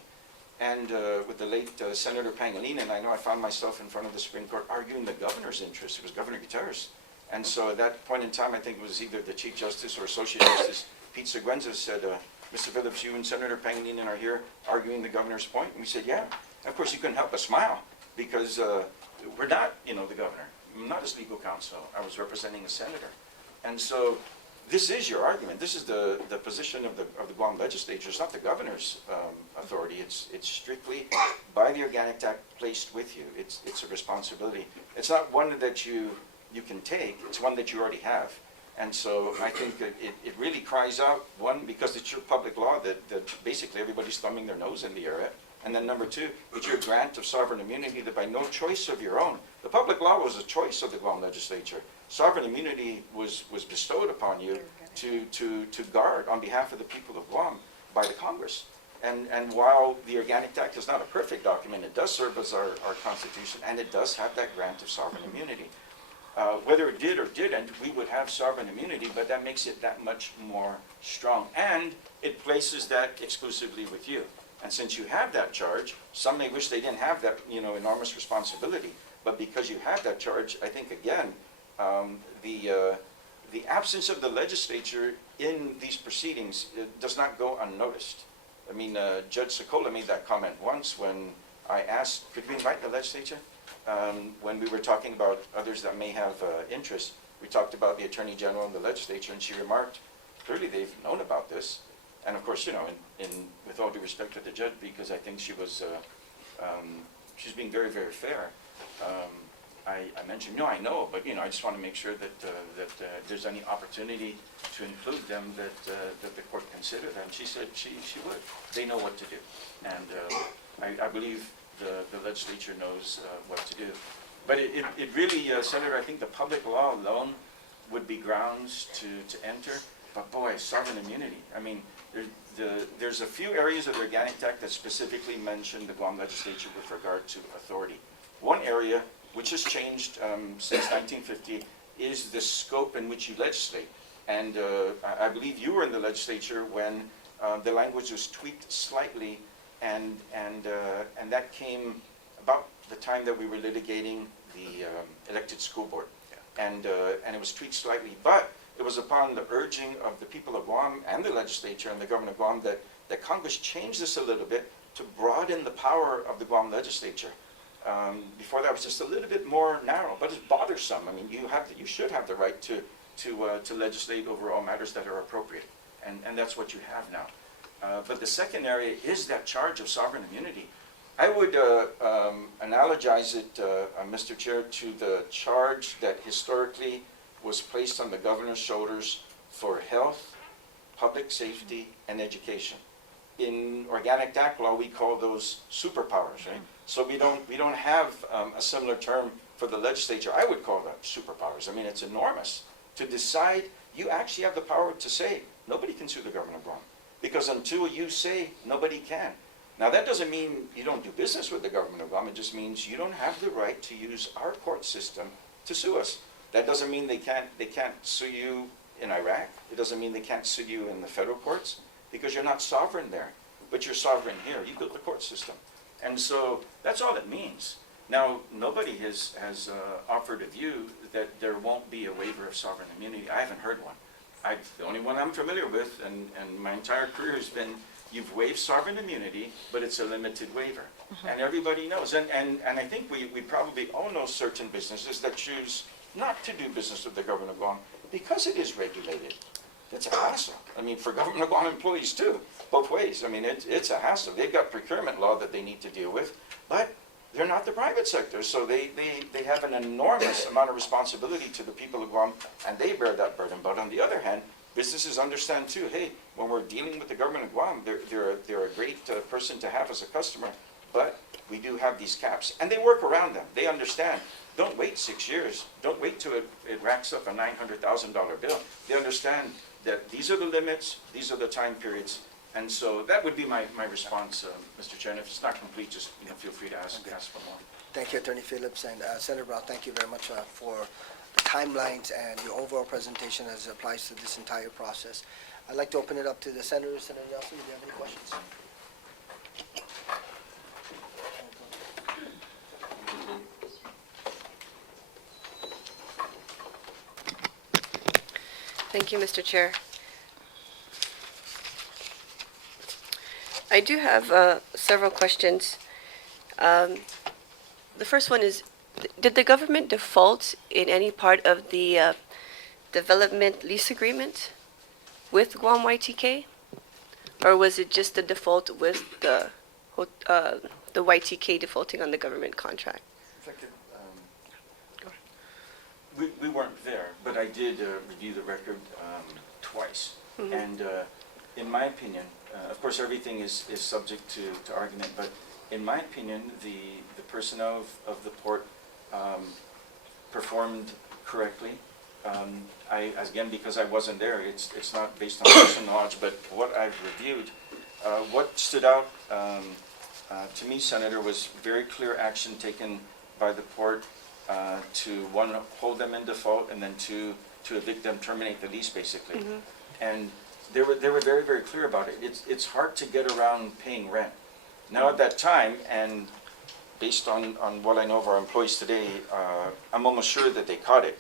And with the late Senator Pangilinan, I know I found myself in front of the Supreme Court arguing the governor's interest. It was Governor Gutierrez. And so at that point in time, I think it was either the Chief Justice or Associate Justice Pete Seguenza said, Mr. Phillips, you and Senator Pangilinan are here arguing the governor's point. And we said, yeah. And of course, you couldn't help but smile because we're not, the governor. I'm not his legal counsel. I was representing a senator. And so this is your argument. This is the position of the Guam legislature. It's not the governor's authority. It's strictly by the Organic Act placed with you. It's a responsibility. It's not one that you can take. It's one that you already have. And so I think that it really cries out, one, because it's your public law that basically everybody's thumbing their nose in the air at. And then number two, it's your grant of sovereign immunity that by no choice of your own. The public law was a choice of the Guam legislature. Sovereign immunity was bestowed upon you to guard on behalf of the people of Guam by the Congress. And while the Organic Act is not a perfect document, it does serve as our Constitution, and it does have that grant of sovereign immunity. Whether it did or didn't, we would have sovereign immunity, but that makes it that much more strong. And it places that exclusively with you. And since you have that charge, some may wish they didn't have that, enormous responsibility. But because you have that charge, I think, again, the absence of the legislature in these proceedings does not go unnoticed. I mean, Judge Sokola made that comment once when I asked, could we invite the legislature? When we were talking about others that may have interest, we talked about the Attorney General and the legislature, and she remarked, clearly they've known about this. And of course, with all due respect to the judge, because I think she was, she's being very, very fair. I mentioned, I know, but I just want to make sure that if there's any opportunity to include them, that the court consider them. She said she would. They know what to do, and I believe the legislature knows what to do. But it really, Senator, I think the public law alone would be grounds to enter. But boy, sovereign immunity. I mean, there's a few areas of the Organic Act that specifically mention the Guam legislature with regard to authority. One area, which has changed since 1950, is the scope in which you legislate. And I believe you were in the legislature when the language was tweaked slightly, and that came about the time that we were litigating the elected school board. And it was tweaked slightly, but it was upon the urging of the people of Guam and the legislature and the government of Guam that Congress changed this a little bit to broaden the power of the Guam legislature. Before that was just a little bit more narrow, but it's bothersome. I mean, you should have the right to legislate over all matters that are appropriate, and that's what you have now. But the second area is that charge of sovereign immunity. I would analogize it, Mr. Chair, to the charge that historically was placed on the governor's shoulders for health, public safety, and education. In Organic Act law, we call those superpowers, right? So we don't have a similar term for the legislature. I would call that superpowers. I mean, it's enormous to decide. You actually have the power to say nobody can sue the government of Guam, because until you say nobody can. Now that doesn't mean you don't do business with the government of Guam. It just means you don't have the right to use our court system to sue us. That doesn't mean they can't sue you in Iraq. It doesn't mean they can't sue you in the federal courts, because you're not sovereign there, but you're sovereign here. You built the court system. And so that's all it means. Now, nobody has offered a view that there won't be a waiver of sovereign immunity. I haven't heard one. The only one I'm familiar with, and my entire career has been, you've waived sovereign immunity, but it's a limited waiver. And everybody knows. And I think we probably all know certain businesses that choose not to do business with the government of Guam because it is regulated. It's a hassle. I mean, for government of Guam employees too, both ways. I mean, it's a hassle. They've got procurement law that they need to deal with, but they're not the private sector, so they have an enormous amount of responsibility to the people of Guam, and they bear that burden. But on the other hand, businesses understand too, hey, when we're dealing with the government of Guam, they're a great person to have as a customer, but we do have these caps. And they work around them. They understand. Don't wait 6 years. Don't wait till it racks up a $900,000 bill. They understand that these are the limits, these are the time periods. And so that would be my response, Mr. Chair. And if it's not complete, just feel free to ask for more. Thank you, Attorney Phillips, and Senator Brown, thank you very much for the timelines and your overall presentation as it applies to this entire process. I'd like to open it up to the senators. Senator Nelson, do you have any questions? Thank you, Mr. Chair. I do have several questions. The first one is, did the government default in any part of the development lease agreement with Guam YTK? Or was it just the default with the YTK defaulting on the government contract? We weren't there, but I did review the record twice. Mm-hmm. And in my opinion, of course everything is subject to argument, but in my opinion, the personnel of the port performed correctly. Again, because I wasn't there, it's not based on personal knowledge, but what I've reviewed, what stood out to me, Senator, was very clear action taken by the port to, one, hold them in default, and then to evict them, terminate the lease, basically. Mm-hmm. And they were very, very clear about it. It's hard to get around paying rent. Now at that time, and based on what I know of our employees today, I'm almost sure that they caught it.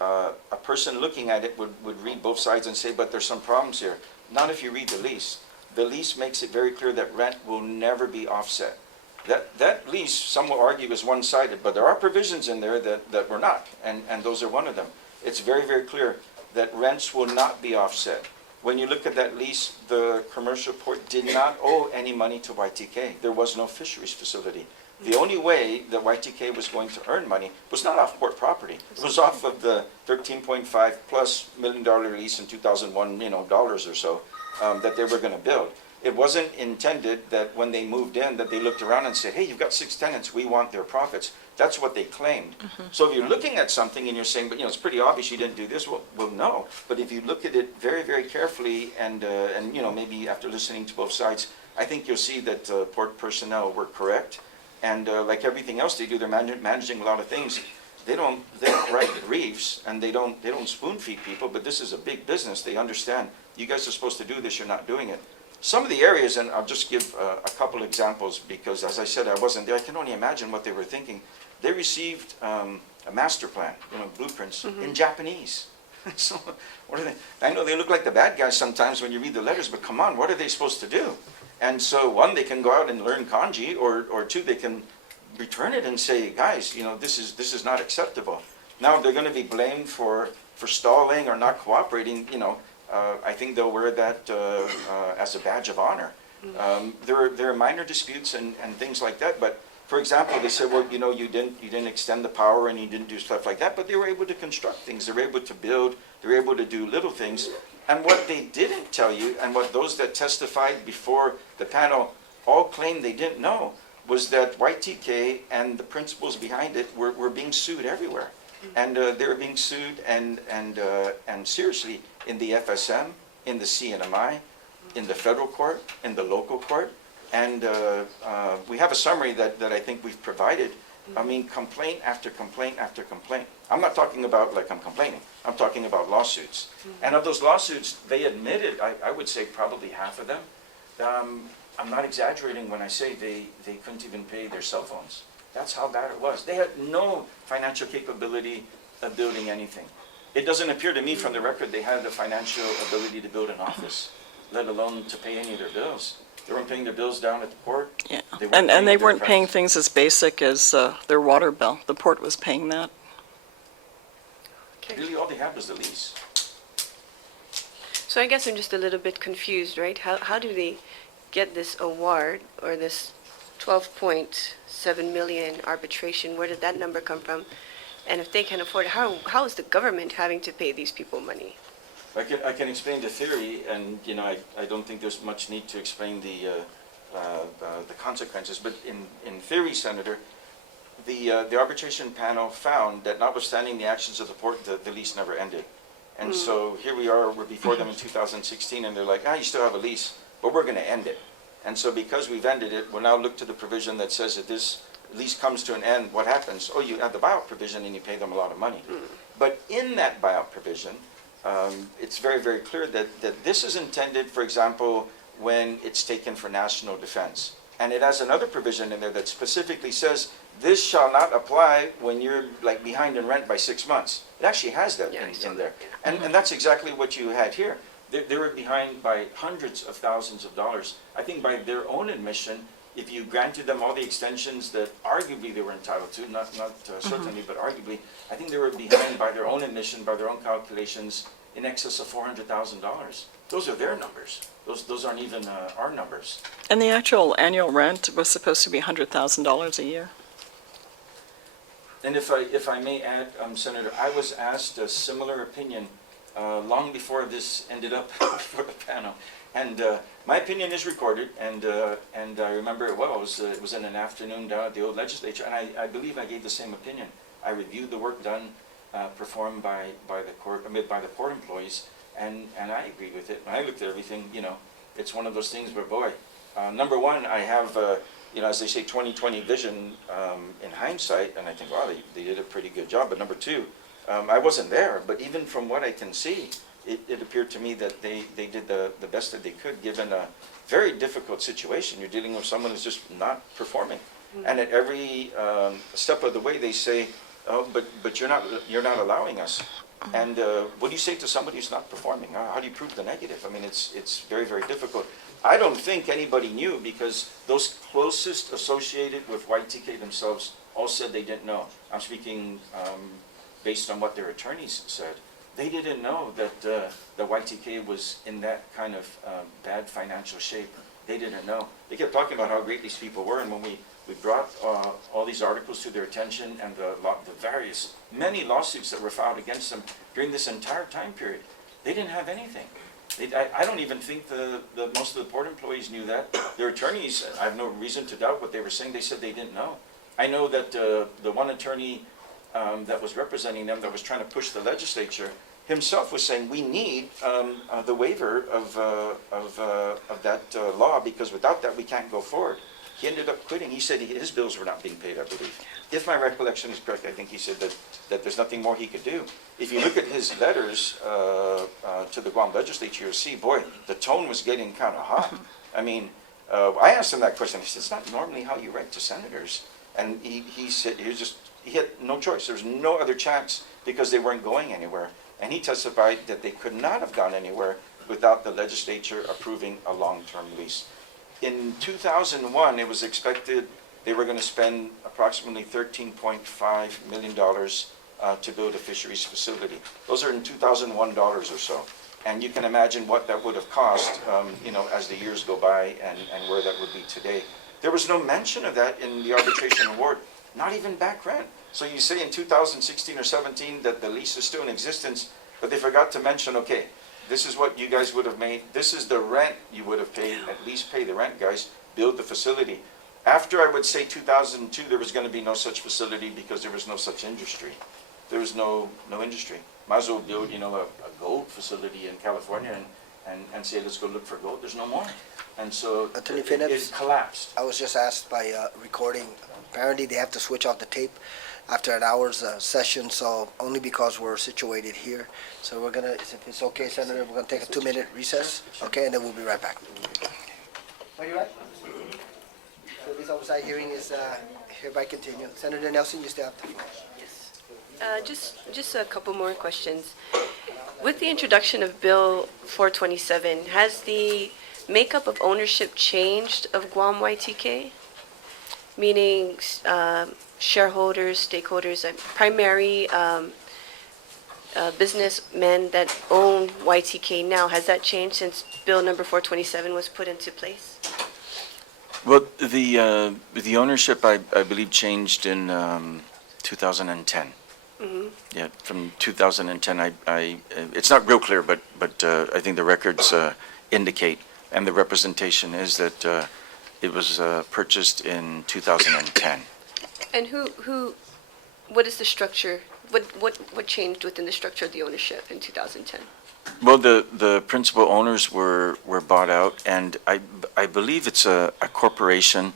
A person looking at it would read both sides and say, but there's some problems here. Not if you read the lease. The lease makes it very clear that rent will never be offset. That lease, some will argue, is one-sided, but there are provisions in there that were not, and those are one of them. It's very, very clear that rents will not be offset. When you look at that lease, the commercial port did not owe any money to YTK. There was no fisheries facility. The only way that YTK was going to earn money was not off port property. It was off of the $13.5+ million lease in 2001, dollars or so, that they were going to build. It wasn't intended that when they moved in that they looked around and said, hey, you've got 6 tenants, we want their profits. That's what they claimed. So if you're looking at something and you're saying, but it's pretty obvious you didn't do this, well, no. But if you look at it very, very carefully and maybe after listening to both sides, I think you'll see that port personnel were correct. And like everything else they do, they're managing a lot of things. They don't write briefs and they don't spoon feed people, but this is a big business. They understand, you guys are supposed to do this, you're not doing it. Some of the areas, and I'll just give a couple examples because as I said, I wasn't there. I can only imagine what they were thinking. They received a master plan, blueprints in Japanese. So what are they? I know they look like the bad guys sometimes when you read the letters, but come on, what are they supposed to do? And so one, they can go out and learn kanji, or two, they can return it and say, guys, this is not acceptable. Now they're going to be blamed for stalling or not cooperating. I think they'll wear that as a badge of honor. There are minor disputes and things like that, but for example, they said, well, you didn't extend the power and you didn't do stuff like that, but they were able to construct things. They were able to build. They were able to do little things. And what they didn't tell you, and what those that testified before the panel all claimed they didn't know, was that YTK and the principals behind it were being sued everywhere. And they were being sued and seriously in the FSM, in the CNMI, in the federal court, in the local court. And we have a summary that I think we've provided. I mean, complaint after complaint after complaint. I'm not talking about like I'm complaining. I'm talking about lawsuits. And of those lawsuits, they admitted, I would say probably half of them. I'm not exaggerating when I say they couldn't even pay their cell phones. That's how bad it was. They had no financial capability of building anything. It doesn't appear to me from the record they had the financial ability to build an office, let alone to pay any of their bills. They weren't paying their bills down at the port. Yeah, They and they weren't their paying friends. things as basic as their water bill. The port was paying that. Okay. Really, all they had was the lease. So I guess I'm just a little bit confused, right? How do they get this award or this 12.7 million arbitration? Where did that number come from? And if they can afford it, how is the government having to pay these people money? I can explain the theory, and I don't think there's much need to explain the consequences. But in theory, Senator, the arbitration panel found that notwithstanding the actions of the port, the lease never ended. And so here we're before them in 2016, and they're like, you still have a lease, but we're going to end it. And so because we've ended it, we'll now look to the provision that says that this lease comes to an end. What happens? Oh, you have the buyout provision, and you pay them a lot of money. But in that buyout provision, it's very, very clear that this is intended, for example, when it's taken for national defense. And it has another provision in there that specifically says this shall not apply when you're like behind in rent by 6 months. It actually has that in there. And that's exactly what you had here. They were behind by hundreds of thousands of dollars. I think by their own admission, if you granted them all the extensions that arguably they were entitled to, not certainly, but arguably, I think they were behind by their own admission, by their own calculations, in excess of $400,000. Those are their numbers. Those aren't even our numbers. And the actual annual rent was supposed to be $100,000 a year. And if I may add, Senator, I was asked a similar opinion long before this ended up before the panel. And my opinion is recorded, and I remember it well. It was in an afternoon down at the old legislature, and I believe I gave the same opinion. I reviewed the work done, performed by the port employees, and I agreed with it. When I looked at everything, it's one of those things where, boy, number one, I have, as they say, 20/20 vision in hindsight, and I think, wow, they did a pretty good job. But number two, I wasn't there, but even from what I can see, it appeared to me that they did the best that they could, given a very difficult situation. You're dealing with someone who's just not performing. And at every step of the way, they say, oh, but you're not allowing us. And what do you say to somebody who's not performing? How do you prove the negative? I mean, it's very, very difficult. I don't think anybody knew, because those closest associated with YTK themselves all said they didn't know. I'm speaking based on what their attorneys said. They didn't know that the YTK was in that kind of bad financial shape. They didn't know. They kept talking about how great these people were, and when we brought all these articles to their attention and the many lawsuits that were filed against them during this entire time period, they didn't have anything. I don't even think most of the port employees knew that. Their attorneys, I have no reason to doubt what they were saying. They said they didn't know. I know that the one attorney that was representing them, that was trying to push the legislature, himself was saying, we need the waiver of that law, because without that, we can't go forward. He ended up quitting. He said his bills were not being paid, I believe. If my recollection is correct, I think he said that there's nothing more he could do. If you look at his letters to the Guam legislature, you'll see, boy, the tone was getting kind of hot. I mean, I asked him that question. He said, it's not normally how you write to senators. And he said he had no choice. There was no other chance, because they weren't going anywhere. And he testified that they could not have gone anywhere without the legislature approving a long-term lease. In 2001, it was expected they were going to spend approximately $13.5 million to build a fisheries facility. Those are in 2001 dollars or so. And you can imagine what that would have cost, as the years go by, and where that would be today. There was no mention of that in the arbitration award, not even back rent. So you say in 2016 or 17 that the lease is still in existence, but they forgot to mention, okay, this is what you guys would have made, this is the rent you would have paid, at least pay the rent, guys, build the facility. After, I would say, 2002, there was going to be no such facility, because there was no such industry. There was no industry. Might as well build, a gold facility in California and say, let's go look for gold. There's no more. And so Attorney it Phillips? collapsed. I was just asked by recording, apparently they have to switch off the tape after an hour's session, so only because we're situated here. So we're gonna, if it's okay, Senator, we're gonna take a 2-minute recess, okay, and then we'll be right back. Are you right? So this oversight hearing is hereby continued. Senator Nelson, you still have the floor. Yes. Just a couple more questions. With the introduction of Bill 427, has the makeup of ownership changed of Guam YTK? Meaning shareholders, stakeholders, primary businessmen that own YTK now. Has that changed since Bill number 427 was put into place? Well, the ownership, I believe, changed in 2010. Mm-hmm. Yeah, from 2010, it's not real clear, but I think the records indicate, and the representation is that it was purchased in 2010. And what is the structure? What changed within the structure of the ownership in 2010? Well, the principal owners were bought out, and I believe it's a corporation.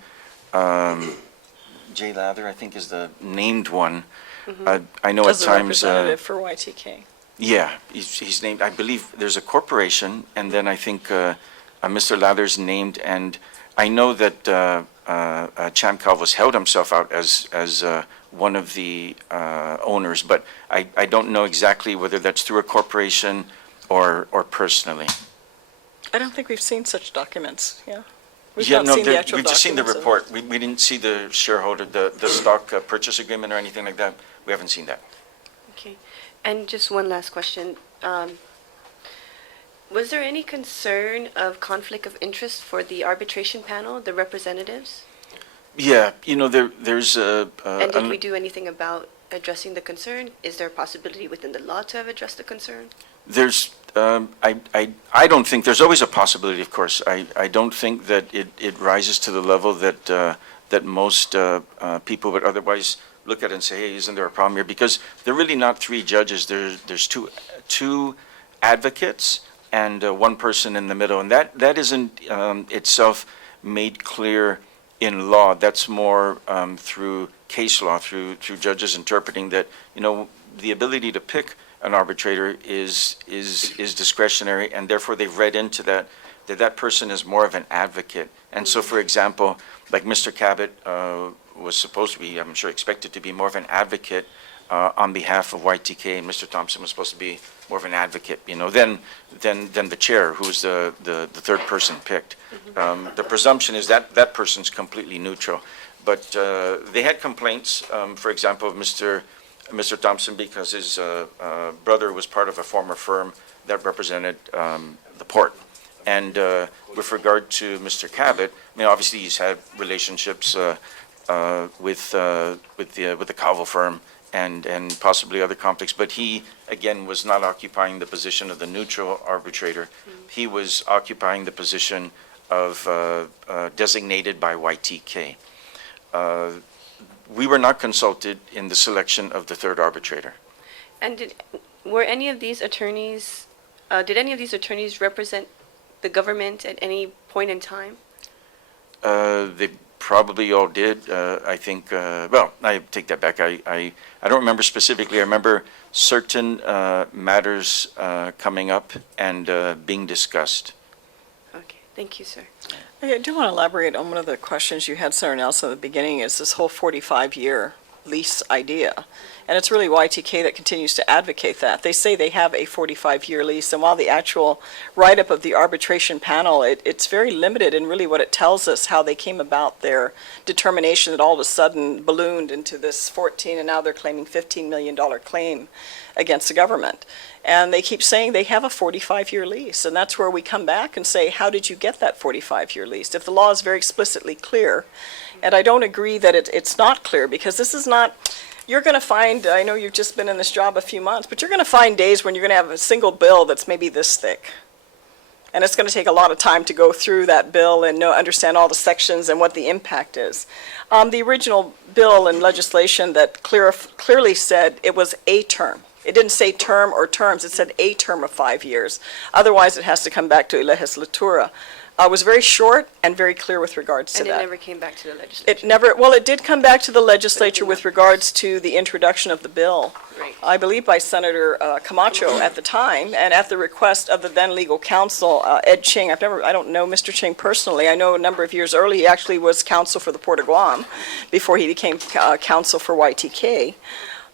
Jay Lather, I think, is the named one. Mm-hmm. I know As at a times. representative for YTK. Yeah, he's named. I believe there's a corporation, and then I think Mr. Lather's named, and I know that Chan Calvas held himself out as one of the owners, but I don't know exactly whether that's through a corporation or personally. I don't think we've seen such documents, yeah. We've Yeah, not no, seen the actual we've just seen the documents of- report. We didn't see the shareholder, the stock purchase agreement or anything like that. We haven't seen that. Okay. And just one last question. Was there any concern of conflict of interest for the arbitration panel, the representatives? Yeah, there's a. And did we do anything about addressing the concern? Is there a possibility within the law to have addressed the concern? There's, I don't think, there's always a possibility, of course. I don't think that it rises to the level that most people would otherwise look at and say, hey, isn't there a problem here? Because they're really not three judges. There's two advocates and one person in the middle. And that isn't itself made clear in law. That's more through case law, through judges interpreting that, the ability to pick an arbitrator is discretionary, and therefore they've read into that person is more of an advocate. And so, for example, like Mr. Cabot was supposed to be, I'm sure expected to be more of an advocate on behalf of YTK, and Mr. Thompson was supposed to be more of an advocate, than the chair, who's the third person picked. The presumption is that person's completely neutral. But they had complaints, for example, of Mr. Thompson, because his brother was part of a former firm that represented the port. And with regard to Mr. Cabot, obviously he's had relationships with the Calvo firm and possibly other conflicts, but he, again, was not occupying the position of the neutral arbitrator. He was occupying the position of designated by YTK. we were not consulted in the selection of the third arbitrator. And were any of these attorneys, did any of these attorneys represent the government at any point in time? They probably all did. I think, well, I take that back. I don't remember specifically. I remember certain matters coming up and being discussed. Okay, thank you, sir. I do want to elaborate on one of the questions you had, Senator Nelson, at the beginning, is this whole 45-year lease idea. And it's really YTK that continues to advocate that. They say they have a 45-year lease, and while the actual write-up of the arbitration panel, it's very limited in really what it tells us, how they came about their determination that all of a sudden ballooned into this 14, and now they're claiming $15 million claim against the government. And they keep saying they have a 45-year lease, and that's where we come back and say, how did you get that 45-year lease? If the law is very explicitly clear, and I don't agree that it's not clear, because this is not, you're going to find, I know you've just been in this job a few months, but you're going to find days when you're going to have a single bill that's maybe this thick. And it's going to take a lot of time to go through that bill and understand all the sections and what the impact is. The original bill and legislation that clearly said it was a term. It didn't say term or terms, it said a term of 5 years. Otherwise, it has to come back to legislatura. It was very short and very clear with regards to And that. it never came back to the legislature? It did come back to the legislature with regards to the introduction of the bill. Right. I believe by Senator Camacho at the time, and at the request of the then legal counsel, Ed Ching. I don't know Mr. Ching personally. I know a number of years early, he actually was counsel for the Port of Guam before he became counsel for YTK.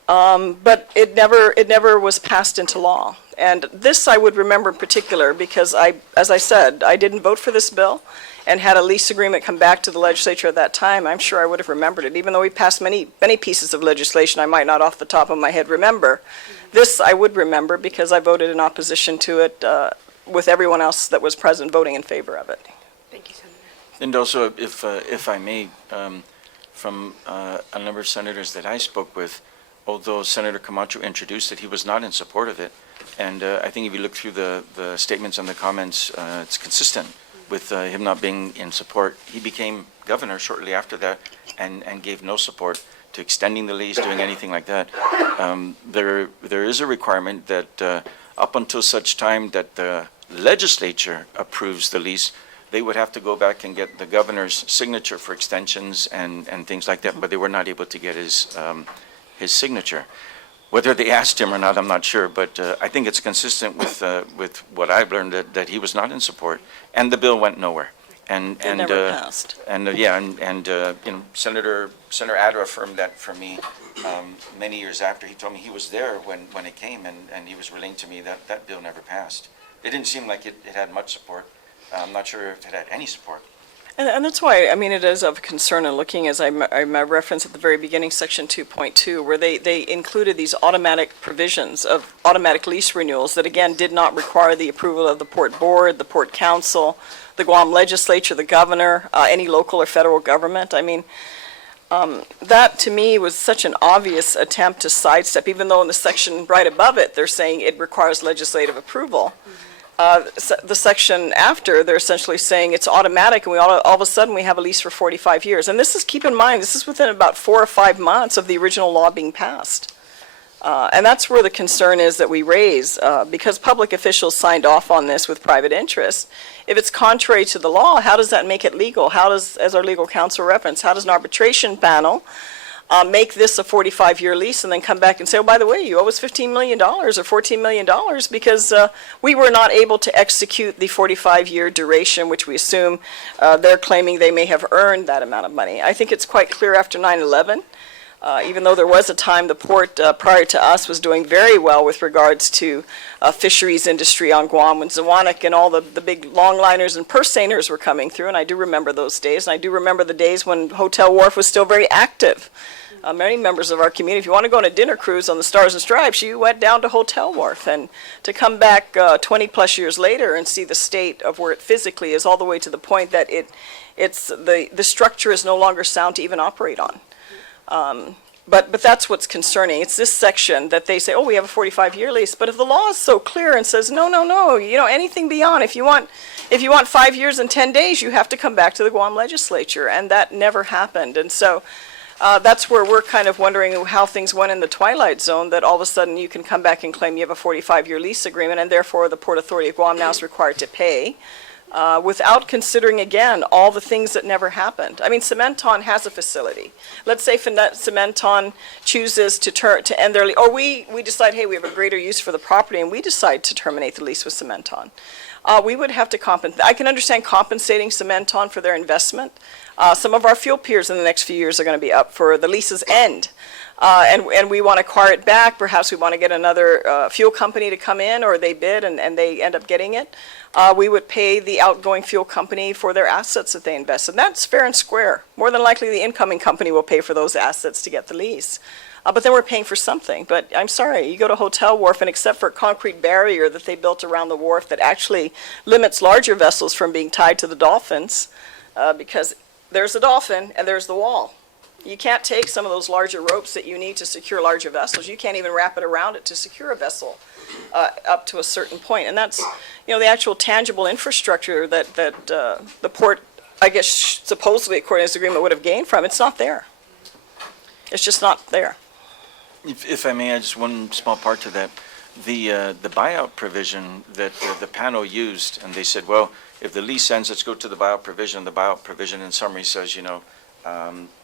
But it never was passed into law. And this I would remember in particular because as I said, I didn't vote for this bill and had a lease agreement come back to the legislature at that time. I'm sure I would have remembered it. Even though we passed many pieces of legislation I might not off the top of my head remember. This I would remember because I voted in opposition to it with everyone else that was present voting in favor of it. Thank you, Senator. And also, if I may, from a number of senators that I spoke with, although Senator Camacho introduced it, he was not in support of it. And I think if you look through the statements and the comments, it's consistent with him not being in support. He became governor shortly after that and gave no support to extending the lease, doing anything like that. There is a requirement that up until such time that the legislature approves the lease, they would have to go back and get the governor's signature for extensions and things like that, but they were not able to get his signature. Whether they asked him or not, I'm not sure, but I think it's consistent with what I've learned that he was not in support, and the bill went nowhere. And It never passed. Senator Adder affirmed that for me many years after. He told me he was there when it came, and he was relaying to me that that bill never passed. It didn't seem like it had much support. I'm not sure if it had any support. And that's why, I mean, it is of concern in looking, as I referenced at the very beginning, Section 2.2, where they included these automatic provisions of automatic lease renewals that, again, did not require the approval of the Port Board, the Port Council, the Guam Legislature, the governor, any local or federal government. I mean, that to me was such an obvious attempt to sidestep, even though in the section right above it, they're saying it requires legislative approval. The section after, they're essentially saying it's automatic, and we all of a sudden we have a lease for 45 years. And this is, keep in mind, this is within about 4 or 5 months of the original law being passed. And that's where the concern is that we raise, because public officials signed off on this with private interest. If it's contrary to the law, how does that make it legal? How does, as our legal counsel referenced, how does an arbitration panel make this a 45-year lease and then come back and say, oh, by the way, you owe us $15 million or $14 million because we were not able to execute the 45-year duration, which we assume they're claiming they may have earned that amount of money. I think it's quite clear after 9/11, even though there was a time the port prior to us was doing very well with regards to fisheries industry on Guam when Zawanek and all the big longliners and purse seiners were coming through, and I do remember those days, and I do remember the days when Hotel Wharf was still very active. Many members of our community, if you want to go on a dinner cruise on the Stars and Stripes, you went down to Hotel Wharf. And to come back 20 plus years later and see the state of where it physically is, all the way to the point that the structure is no longer sound to even operate on. But that's what's concerning. It's this section that they say, oh, we have a 45-year lease. But if the law is so clear and says, no, anything beyond, if you want 5 years and 10 days, you have to come back to the Guam legislature. And that never happened. And so That's where we're kind of wondering how things went in the twilight zone, that all of a sudden you can come back and claim you have a 45-year lease agreement, and therefore the Port Authority of Guam now is required to pay, without considering, again, all the things that never happened. I mean, Cementon has a facility. Let's say Cementon chooses to end their lease, or we decide, hey, we have a greater use for the property, and we decide to terminate the lease with Cementon. We would have to compensate. I can understand compensating Cementon for their investment. Some of our fuel piers in the next few years are going to be up for the lease's end. And we want to acquire it back. Perhaps we want to get another fuel company to come in, or they bid and they end up getting it. We would pay the outgoing fuel company for their assets that they invest. And that's fair and square. More than likely, the incoming company will pay for those assets to get the lease. But then we're paying for something. But I'm sorry, you go to Hotel Wharf, and except for a concrete barrier that they built around the wharf that actually limits larger vessels from being tied to the dolphins, because there's a dolphin and there's the wall. You can't take some of those larger ropes that you need to secure larger vessels. You can't even wrap it around it to secure a vessel up to a certain point. And that's, the actual tangible infrastructure that the port, I guess, supposedly, according to this agreement, would have gained from. It's not there. It's just not there. If I may add just one small part to that, the buyout provision that the panel used, and they said, well, if the lease ends, let's go to the buyout provision. The buyout provision in summary says,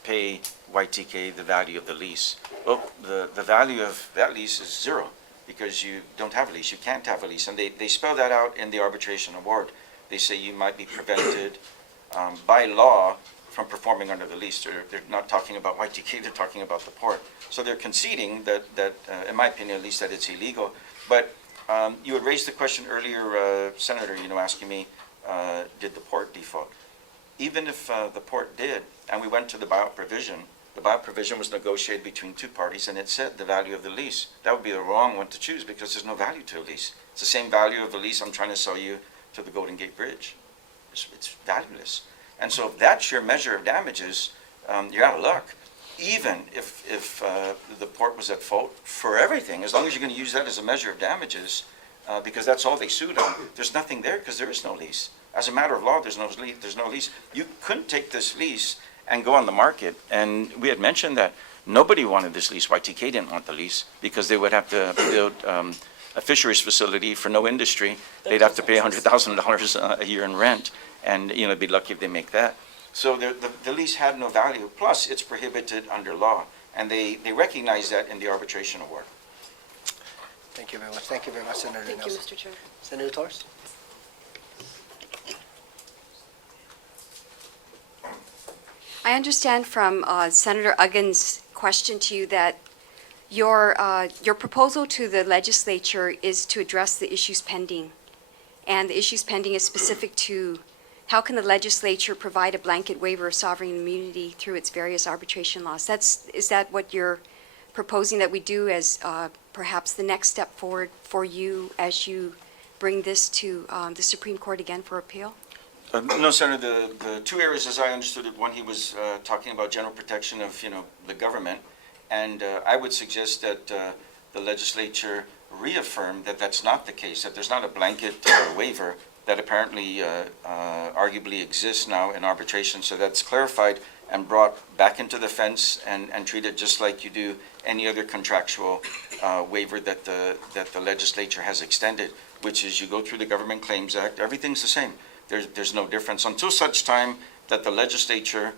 pay YTK the value of the lease. Well, the value of that lease is zero because you don't have a lease. You can't have a lease. And they spell that out in the arbitration award. They say you might be prevented by law from performing under the lease. They're not talking about YTK, they're talking about the port. So they're conceding that in my opinion at least, that it's illegal. But you had raised the question earlier, Senator, asking me, did the port default? Even if the port did, and we went to the buyout provision was negotiated between two parties, and it said the value of the lease. That would be the wrong one to choose because there's no value to a lease. It's the same value of a lease I'm trying to sell you to the Golden Gate Bridge. It's valueless. And so if that's your measure of damages, you're out of luck. Even if the port was at fault for everything, as long as you're going to use that as a measure of damages, because that's all they sued on, there's nothing there because there is no lease. As a matter of law, there's no lease. You couldn't take this lease and go on the market. And we had mentioned that nobody wanted this lease. YTK didn't want the lease because they would have to build a fisheries facility for no industry. They'd have to pay $100,000 a year in rent. And, be lucky if they make that. So the lease had no value. Plus, it's prohibited under law. And they recognize that in the arbitration award. Thank you very much. Thank you very much, Senator Thank you, Nelson. Mr. Chair. Senator Torres? I understand from Senator Aguon's question to you that your proposal to the legislature is to address the issues pending. And the issues pending is specific to how can the legislature provide a blanket waiver of sovereign immunity through its various arbitration laws? Is that what you're proposing that we do as perhaps the next step forward for you as you bring this to the Supreme Court again for appeal? No, Senator, the two areas, as I understood it, one, he was talking about general protection of, the government. And I would suggest that the legislature reaffirm that that's not the case, that there's not a blanket waiver that apparently arguably exists now in arbitration. So that's clarified and brought back into the fence and treated just like you do any other contractual waiver that the legislature has extended, which is you go through the Government Claims Act, everything's the same. There's no difference until such time that the legislature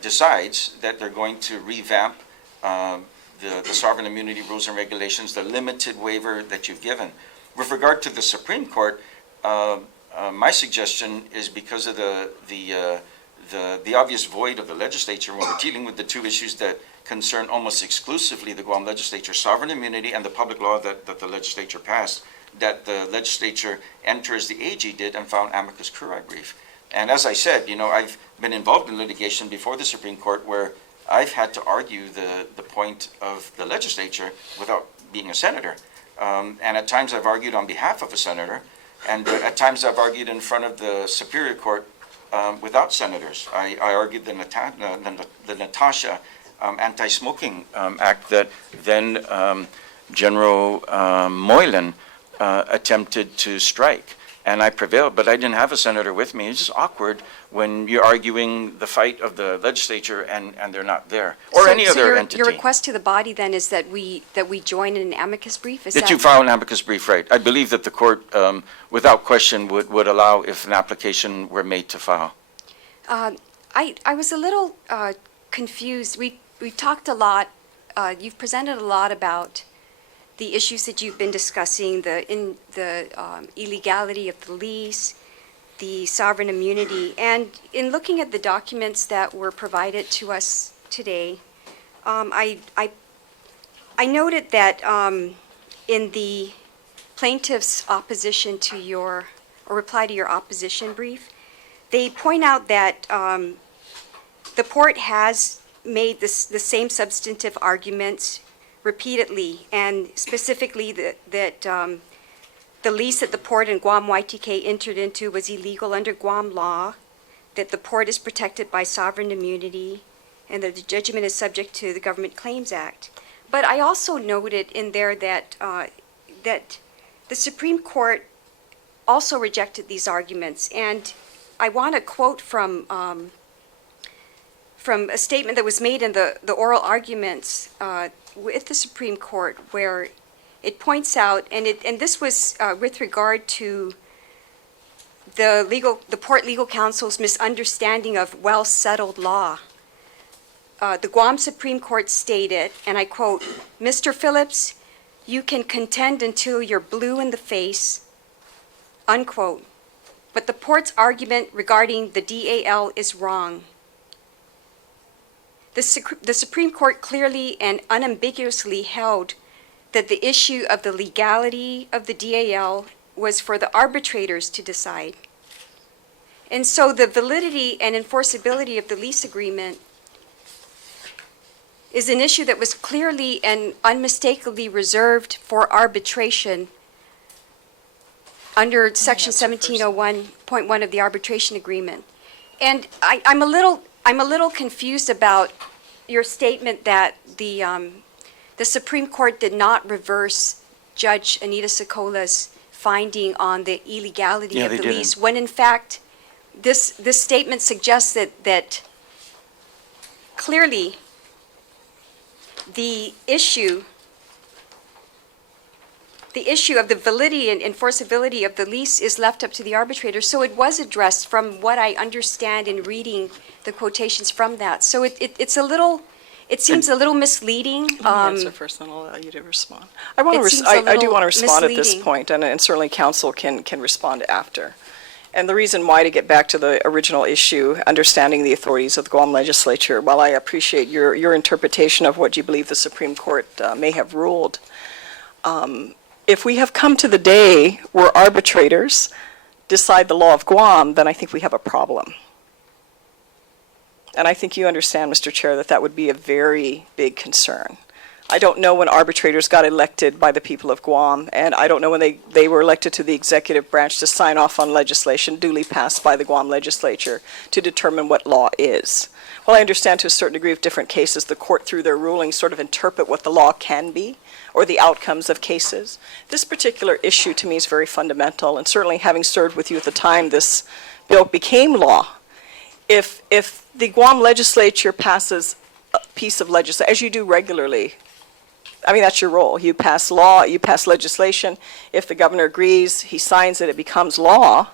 decides that they're going to revamp the sovereign immunity rules and regulations, the limited waiver that you've given. With regard to the Supreme Court, my suggestion is because of the obvious void of the legislature when we're dealing with the two issues that concern almost exclusively the Guam legislature, sovereign immunity and the public law that the legislature passed, that the legislature enters the AG did and found amicus curiae brief. And as I said, I've been involved in litigation before the Supreme Court where I've had to argue the point of the legislature without being a senator. And at times I've argued on behalf of a senator, and at times I've argued in front of the Superior Court without senators. I argued the Natasha Anti-Smoking Act that then General Moylan attempted to strike. and I prevailed, but I didn't have a senator with me. It's just awkward when you're arguing the fight of the legislature and they're not there, or any So other your- entity. Your request to the body then is that we join in an amicus brief? Is That you file an amicus brief, right? I believe that the court, without question, would allow if an application were made to file. I was a little confused. We've talked a lot, you've presented a lot about the issues that you've been discussing, the illegality of the lease, the sovereign immunity. And in looking at the documents that were provided to us today, I noted that in the plaintiff's opposition to your, or reply to your opposition brief, they point out that the port has made the same substantive arguments repeatedly, and specifically that the lease that the port and Guam YTK entered into was illegal under Guam law, that the port is protected by sovereign immunity, and that the judgment is subject to the Government Claims Act. But I also noted in there that that the Supreme Court also rejected these arguments, and I want to quote from a statement that was made in the oral arguments with the Supreme Court, where it points out, and this was with regard to the Port Legal Counsel's misunderstanding of well-settled law. The Guam Supreme Court stated, and I quote, "Mr. Phillips, you can contend until you're blue in the face," unquote. But the port's argument regarding the DAL is wrong. The Supreme Court clearly and unambiguously held that the issue of the legality of the DAL was for the arbitrators to decide. And so the validity and enforceability of the lease agreement is an issue that was clearly and unmistakably reserved for arbitration under Section 1701.1 of the Arbitration Agreement. And I'm a little confused about your statement that the Supreme Court did not reverse Judge Anita Sokola's finding on the illegality Yeah, of they the didn't. lease, when in fact, this statement suggests that clearly the issue of the validity and enforceability of the lease is left up to the arbitrator. So it was addressed from what I understand in reading the quotations from that. So it seems a little misleading. Let me answer first, then I'll allow you to respond. I It seems a do little want to respond at this misleading. point, and certainly counsel can respond after. And the reason why, to get back to the original issue, understanding the authorities of the Guam legislature, while I appreciate your interpretation of what you believe the Supreme Court may have ruled, if we have come to the day where arbitrators decide the law of Guam, then I think we have a problem. And I think you understand, Mr. Chair, that that would be a very big concern. I don't know when arbitrators got elected by the people of Guam, and I don't know when they were elected to the executive branch to sign off on legislation duly passed by the Guam legislature to determine what law is. Well, I understand to a certain degree of different cases, the court, through their rulings, sort of interpret what the law can be or the outcomes of cases. This particular issue to me is very fundamental, and certainly having served with you at the time this bill became law, if the Guam legislature passes a piece of legislation, as you do regularly, I mean, that's your role. You pass law, you pass legislation. If the governor agrees, he signs it, it becomes law.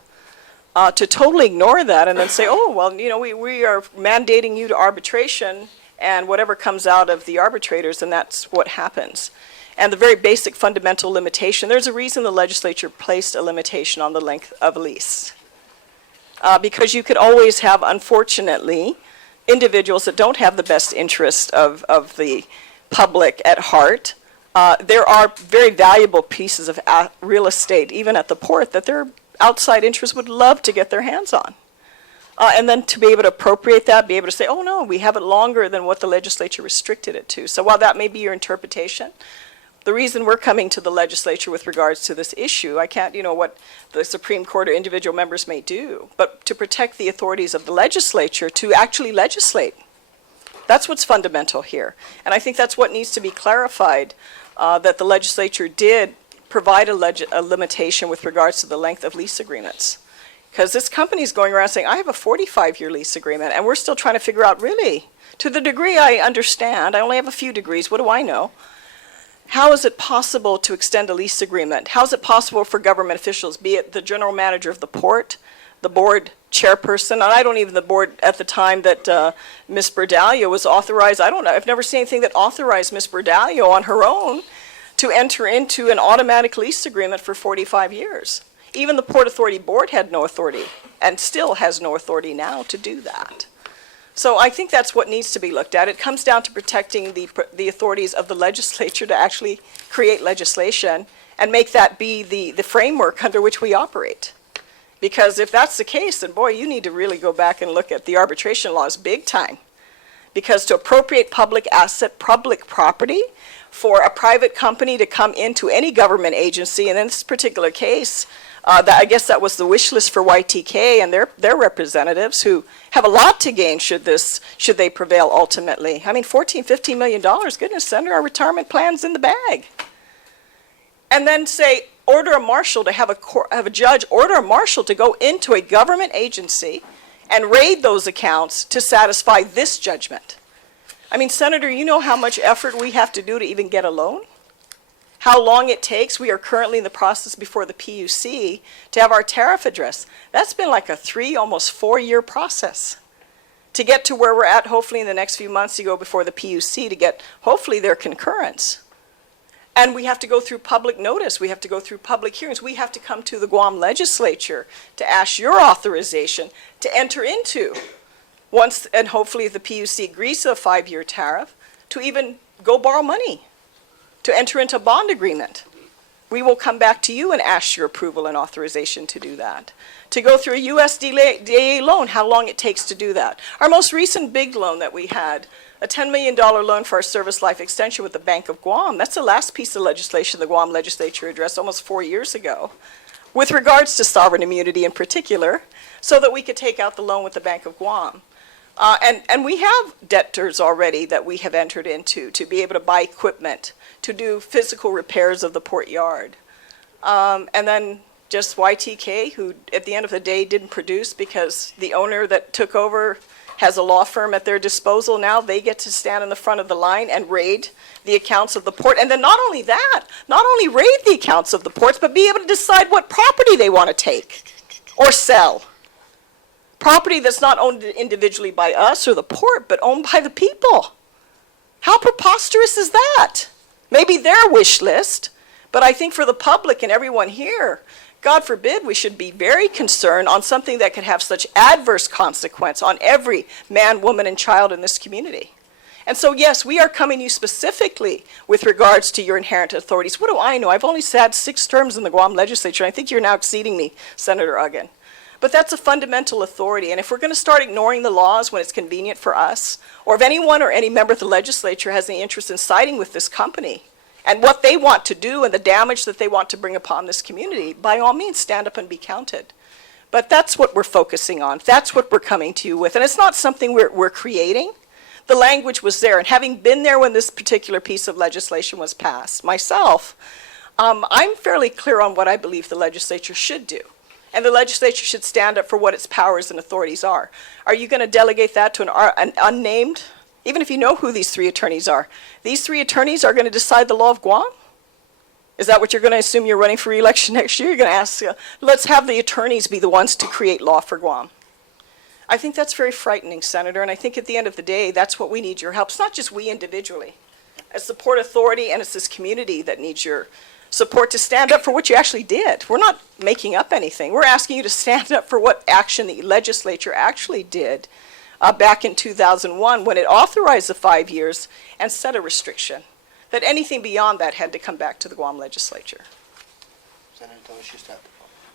To totally ignore that and then say, oh, well, you know, we are mandating you to arbitration, and whatever comes out of the arbitrators, and that's what happens. And the very basic fundamental limitation, there's a reason the legislature placed a limitation on the length of a lease. Because you could always have, unfortunately, individuals that don't have the best interest of the public at heart. There are very valuable pieces of real estate, even at the port, that their outside interests would love to get their hands on. And then to be able to appropriate that, be able to say, oh, no, we have it longer than what the legislature restricted it to. So while that may be your interpretation, the reason we're coming to the legislature with regards to this issue, I can't, what the Supreme Court or individual members may do, but to protect the authorities of the legislature to actually legislate. That's what's fundamental here. And I think that's what needs to be clarified, that the legislature did provide a limitation with regards to the length of lease agreements. Because this company's going around saying, I have a 45-year lease agreement, and we're still trying to figure out, really, to the degree I understand, I only have a few degrees, what do I know? How is it possible to extend a lease agreement? How is it possible for government officials, be it the general manager of the port, the board chairperson, and I don't even the board at the time that Ms. Berdalio was authorized, I don't know, I've never seen anything that authorized Ms. Berdalio on her own to enter into an automatic lease agreement for 45 years. Even the Port Authority Board had no authority, and still has no authority now to do that. So I think that's what needs to be looked at. It comes down to protecting the authorities of the legislature to actually create legislation and make that be the framework under which we operate. Because if that's the case, then boy, you need to really go back and look at the arbitration laws big time. Because to appropriate public asset, public property, for a private company to come into any government agency, and in this particular case, I guess that was the wish list for YTK and their representatives who have a lot to gain should they prevail ultimately. I mean, $14-15 million, goodness, Senator, our retirement plan's in the bag. And then say, order a marshal to have a judge order a marshal to go into a government agency and raid those accounts to satisfy this judgment. I mean, Senator, you know how much effort we have to do to even get a loan? How long it takes? We are currently in the process before the PUC to have our tariff addressed. That's been like a 3, almost 4-year process to get to where we're at, hopefully in the next few months to go before the PUC to get, hopefully, their concurrence. And we have to go through public notice. We have to go through public hearings. We have to come to the Guam legislature to ask your authorization to enter into, once, and hopefully the PUC agrees to a 5-year tariff, to even go borrow money, to enter into a bond agreement. We will come back to you and ask your approval and authorization to do that. To go through a USDA loan, how long it takes to do that. Our most recent big loan that we had, a $10 million loan for our service life extension with the Bank of Guam. That's the last piece of legislation the Guam legislature addressed almost 4 years ago, with regards to sovereign immunity in particular, so that we could take out the loan with the Bank of Guam. And we have debtors already that we have entered into to be able to buy equipment, to do physical repairs of the port yard. And then just YTK, who at the end of the day didn't produce because the owner that took over has a law firm at their disposal now. They get to stand in the front of the line and raid the accounts of the port. And then not only that, not only raid the accounts of the ports, but be able to decide what property they want to take or sell. Property that's not owned individually by us or the port, but owned by the people. How preposterous is that? Maybe their wish list, but I think for the public and everyone here, God forbid, we should be very concerned on something that could have such adverse consequence on every man, woman, and child in this community. And so, yes, we are coming to you specifically with regards to your inherent authorities. What do I know? I've only sat 6 terms in the Guam legislature. I think you're now exceeding me, Senator Aguon. But that's a fundamental authority. And if we're going to start ignoring the laws when it's convenient for us, or if anyone or any member of the legislature has any interest in siding with this company, and what they want to do and the damage that they want to bring upon this community, by all means, stand up and be counted. But that's what we're focusing on. That's what we're coming to you with. And it's not something we're creating. The language was there. And having been there when this particular piece of legislation was passed, myself, I'm fairly clear on what I believe the legislature should do. And the legislature should stand up for what its powers and authorities are. Are you going to delegate that to an unnamed? Even if you know who these 3 attorneys are, these 3 attorneys are going to decide the law of Guam? Is that what you're going to assume you're running for re-election next year? You're going to ask, let's have the attorneys be the ones to create law for Guam. I think that's very frightening, Senator, and I think at the end of the day, that's what we need your help. It's not just we individually. It's the Port Authority and it's this community that needs your support to stand up for what you actually did. We're not making up anything. We're asking you to stand up for what action the legislature actually did back in 2001 when it authorized the 5 years and set a restriction that anything beyond that had to come back to the Guam legislature. Senator Torres, you start.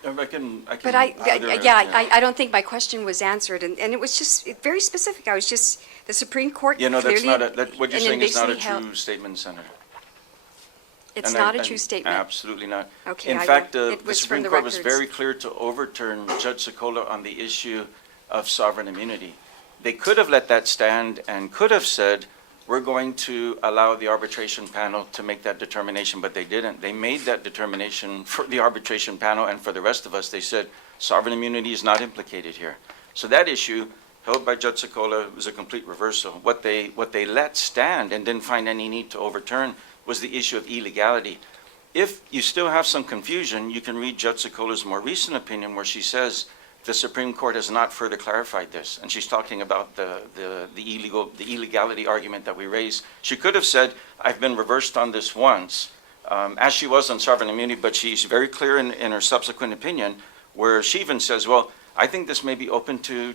I can. But I don't think my question was answered, and it was just very specific. I was just, the Supreme Court Yeah, no, that's clearly not what you're saying is not a envisioned held- true statement, Senator. It's And not I- a true statement. Absolutely not. Okay, In I fact, will. It the was from Supreme the Court was records. very clear to overturn Judge Sokola on the issue of sovereign immunity. They could have let that stand and could have said, we're going to allow the arbitration panel to make that determination, but they didn't. They made that determination for the arbitration panel, and for the rest of us, they said sovereign immunity is not implicated here. So that issue, held by Judge Sokola, was a complete reversal. What they let stand and didn't find any need to overturn was the issue of illegality. If you still have some confusion, you can read Judge Sokola's more recent opinion where she says the Supreme Court has not further clarified this, and she's talking about the illegality argument that we raised. She could have said, I've been reversed on this once, as she was on sovereign immunity, but she's very clear in her subsequent opinion where she even says, well, I think this may be open to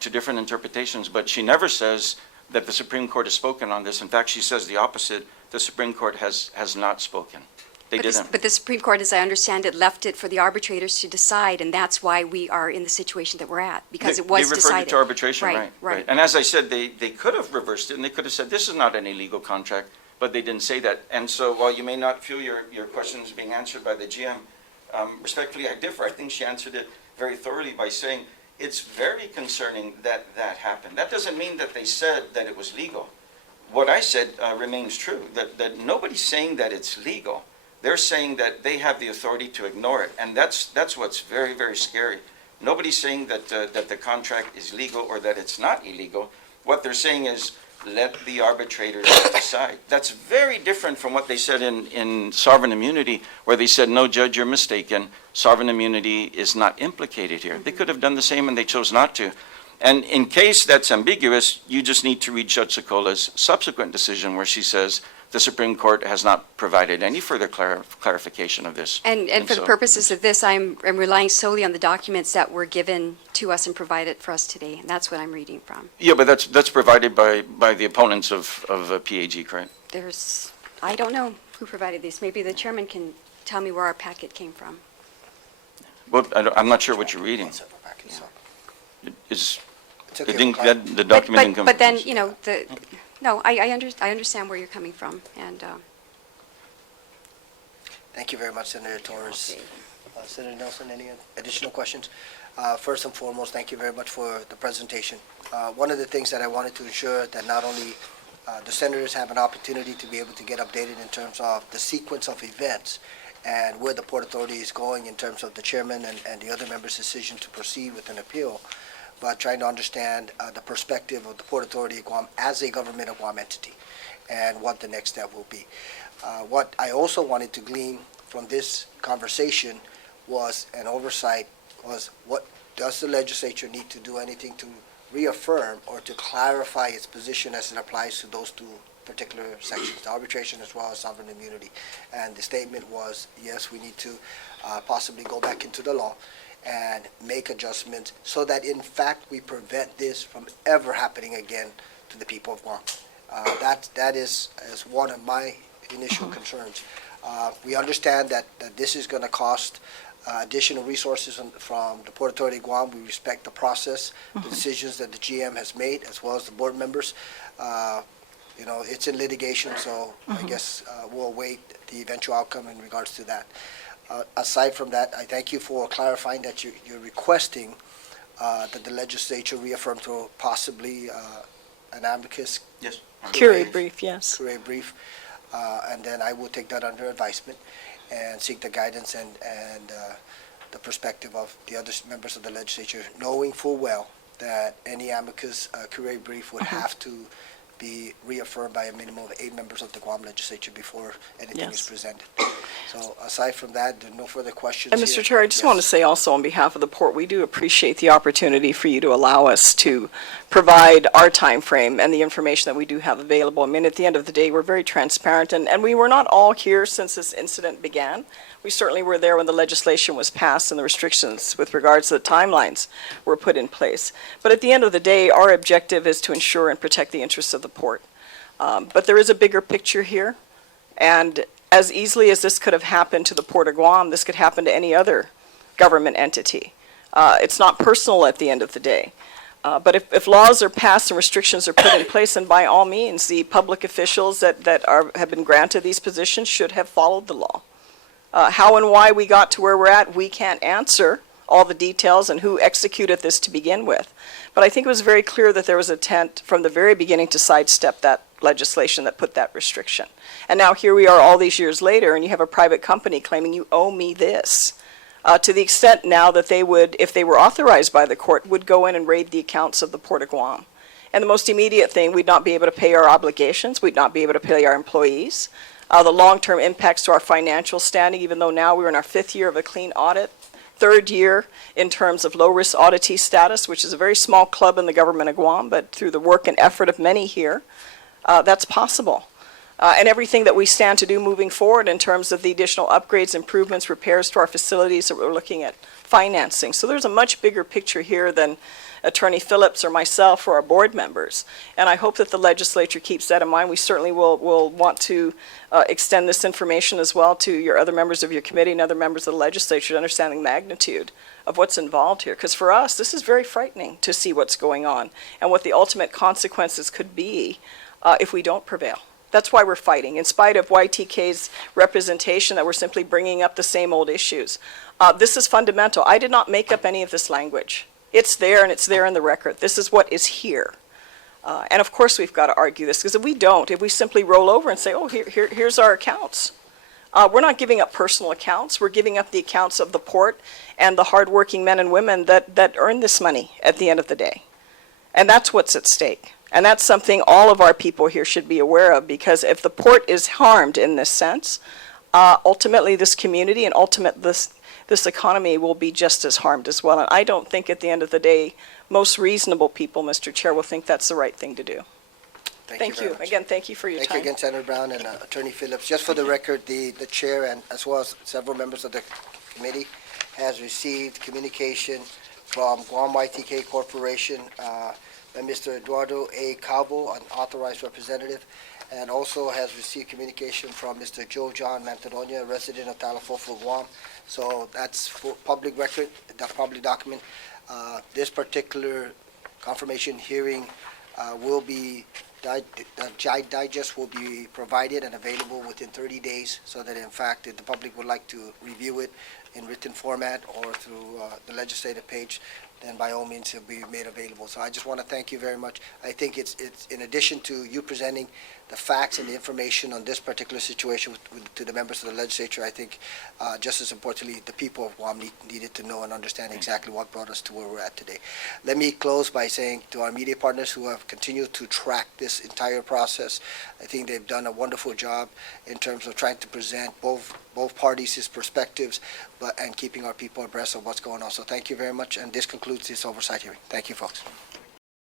different interpretations, but she never says that the Supreme Court has spoken on this. In fact, she says the opposite. The Supreme Court has not spoken. They didn't. But the Supreme Court, as I understand it, left it for the arbitrators to decide, and that's why we are in the situation that we're at, because it was decided. They referred it to arbitration, Right. right. And as I said, they could have reversed it, and they could have said, this is not an illegal contract, but they didn't say that. And so while you may not feel your questions being answered by the GM, respectfully, I differ. I think she answered it very thoroughly by saying, it's very concerning that that happened. That doesn't mean that they said that it was legal. What I said remains true, that nobody's saying that it's legal. They're saying that they have the authority to ignore it, and that's what's very, very scary. Nobody's saying that the contract is legal or that it's not illegal. What they're saying is, let the arbitrators decide. That's very different from what they said in sovereign immunity, where they said, no, Judge, you're mistaken. Sovereign immunity is not implicated here. They could have done the same, and they chose not to. And in case that's ambiguous, you just need to read Judge Sokola's subsequent decision where she says, the Supreme Court has not provided any further clarification of this. And for the purposes of this, I'm relying solely on the documents that were given to us and provided for us today, and that's what I'm reading from. Yeah, but that's provided by the opponents of PAG, correct? I don't know who provided these. Maybe the chairman can tell me where our packet came from. Well, I'm not sure what you're reading. It's The okay. document didn't come. But then, no, I understand where you're coming from, and Thank you very much, Senator Torres. Senator Nelson, any additional questions? First and foremost, thank you very much for the presentation. One of the things that I wanted to ensure that not only the senators have an opportunity to be able to get updated in terms of the sequence of events and where the Port Authority is going in terms of the chairman and the other members' decision to proceed with an appeal, but trying to understand the perspective of the Port Authority of Guam as a government of Guam entity and what the next step will be. What I also wanted to glean from this conversation was an oversight was what does the legislature need to do anything to reaffirm or to clarify its position as it applies to those two particular sections, the arbitration as well as sovereign immunity. And the statement was, yes, we need to possibly go back into the law and make adjustments so that in fact we prevent this from ever happening again to the people of Guam. That is one of my initial concerns. We understand that this is going to cost additional resources from the Port Authority of Guam. We respect the process, the decisions that the GM has made, as well as the board members. It's in litigation, so I guess we'll await the eventual outcome in regards to that. Aside from that, I thank you for clarifying that you're requesting that the legislature reaffirm to possibly an amicus Yes. Curiae brief, yes. curiae brief, and then I will take that under advisement and seek the guidance and the perspective of the other members of the legislature, knowing full well that any amicus curiae brief would have to be reaffirmed by a minimum of 8 members of the Guam legislature before anything is Yes. presented. So aside from that, there are no further questions And here. Mr. Chair, I just Yes. want to say also on behalf of the port, we do appreciate the opportunity for you to allow us to provide our time frame and the information that we do have available. I mean, at the end of the day, we're very transparent, and we were not all here since this incident began. We certainly were there when the legislation was passed and the restrictions with regards to the timelines were put in place. But at the end of the day, our objective is to ensure and protect the interests of the port. But there is a bigger picture here, and as easily as this could have happened to the Port of Guam, this could happen to any other government entity. It's not personal at the end of the day. But if laws are passed and restrictions are put in place, then by all means, the public officials that have been granted these positions should have followed the law. How and why we got to where we're at, we can't answer all the details and who executed this to begin with. But I think it was very clear that there was an intent from the very beginning to sidestep that legislation that put that restriction. And now here we are all these years later, and you have a private company claiming you owe me this. To the extent now that they would, if they were authorized by the court, would go in and raid the accounts of the Port of Guam. And the most immediate thing, we'd not be able to pay our obligations, we'd not be able to pay our employees. The long-term impacts to our financial standing, even though now we're in our 5th year of a clean audit, 3rd year in terms of low-risk auditee status, which is a very small club in the government of Guam, but through the work and effort of many here, that's possible. And everything that we stand to do moving forward in terms of the additional upgrades, improvements, repairs to our facilities that we're looking at financing. So there's a much bigger picture here than Attorney Phillips or myself or our board members. And I hope that the legislature keeps that in mind. We certainly will want to extend this information as well to your other members of your committee and other members of the legislature to understand the magnitude of what's involved here. Because for us, this is very frightening to see what's going on and what the ultimate consequences could be if we don't prevail. That's why we're fighting, in spite of YTK's representation that we're simply bringing up the same old issues. This is fundamental. I did not make up any of this language. It's there, and it's there in the record. This is what is here. And of course we've got to argue this, because if we don't, if we simply roll over and say, oh, here's our accounts, we're not giving up personal accounts. We're giving up the accounts of the port and the hardworking men and women that earn this money at the end of the day. And that's what's at stake. And that's something all of our people here should be aware of, because if the port is harmed in this sense, ultimately this community and this economy will be just as harmed as well. And I don't think at the end of the day, most reasonable people, Mr. Chair, will think that's the right thing to do. Thank you. very much. Again, thank you for your time. Thank you again, Senator Brown and Attorney Phillips. Just for the record, the chair and as well as several members of the committee has received communication from Guam YTK Corporation by Mr. Eduardo A. Calvo, an authorized representative, and also has received communication from Mr. Joe John Manteronia, a resident of Talafofo, Guam. So that's for public record, that public document. This particular confirmation hearing will be, the digest will be provided and available within 30 days, so that in fact, if the public would like to review it in written format or through the legislative page, then by all means it'll be made available. So I just want to thank you very much. I think it's in addition to you presenting the facts and the information on this particular situation to the members of the legislature, I think just as importantly, the people of Guam needed to know and understand exactly what brought us to where we're at today. Let me close by saying to our media partners who have continued to track this entire process, I think they've done a wonderful job in terms of trying to present both parties' perspectives, and keeping our people abreast of what's going on. So thank you very much, and this concludes this oversight hearing. Thank you, folks.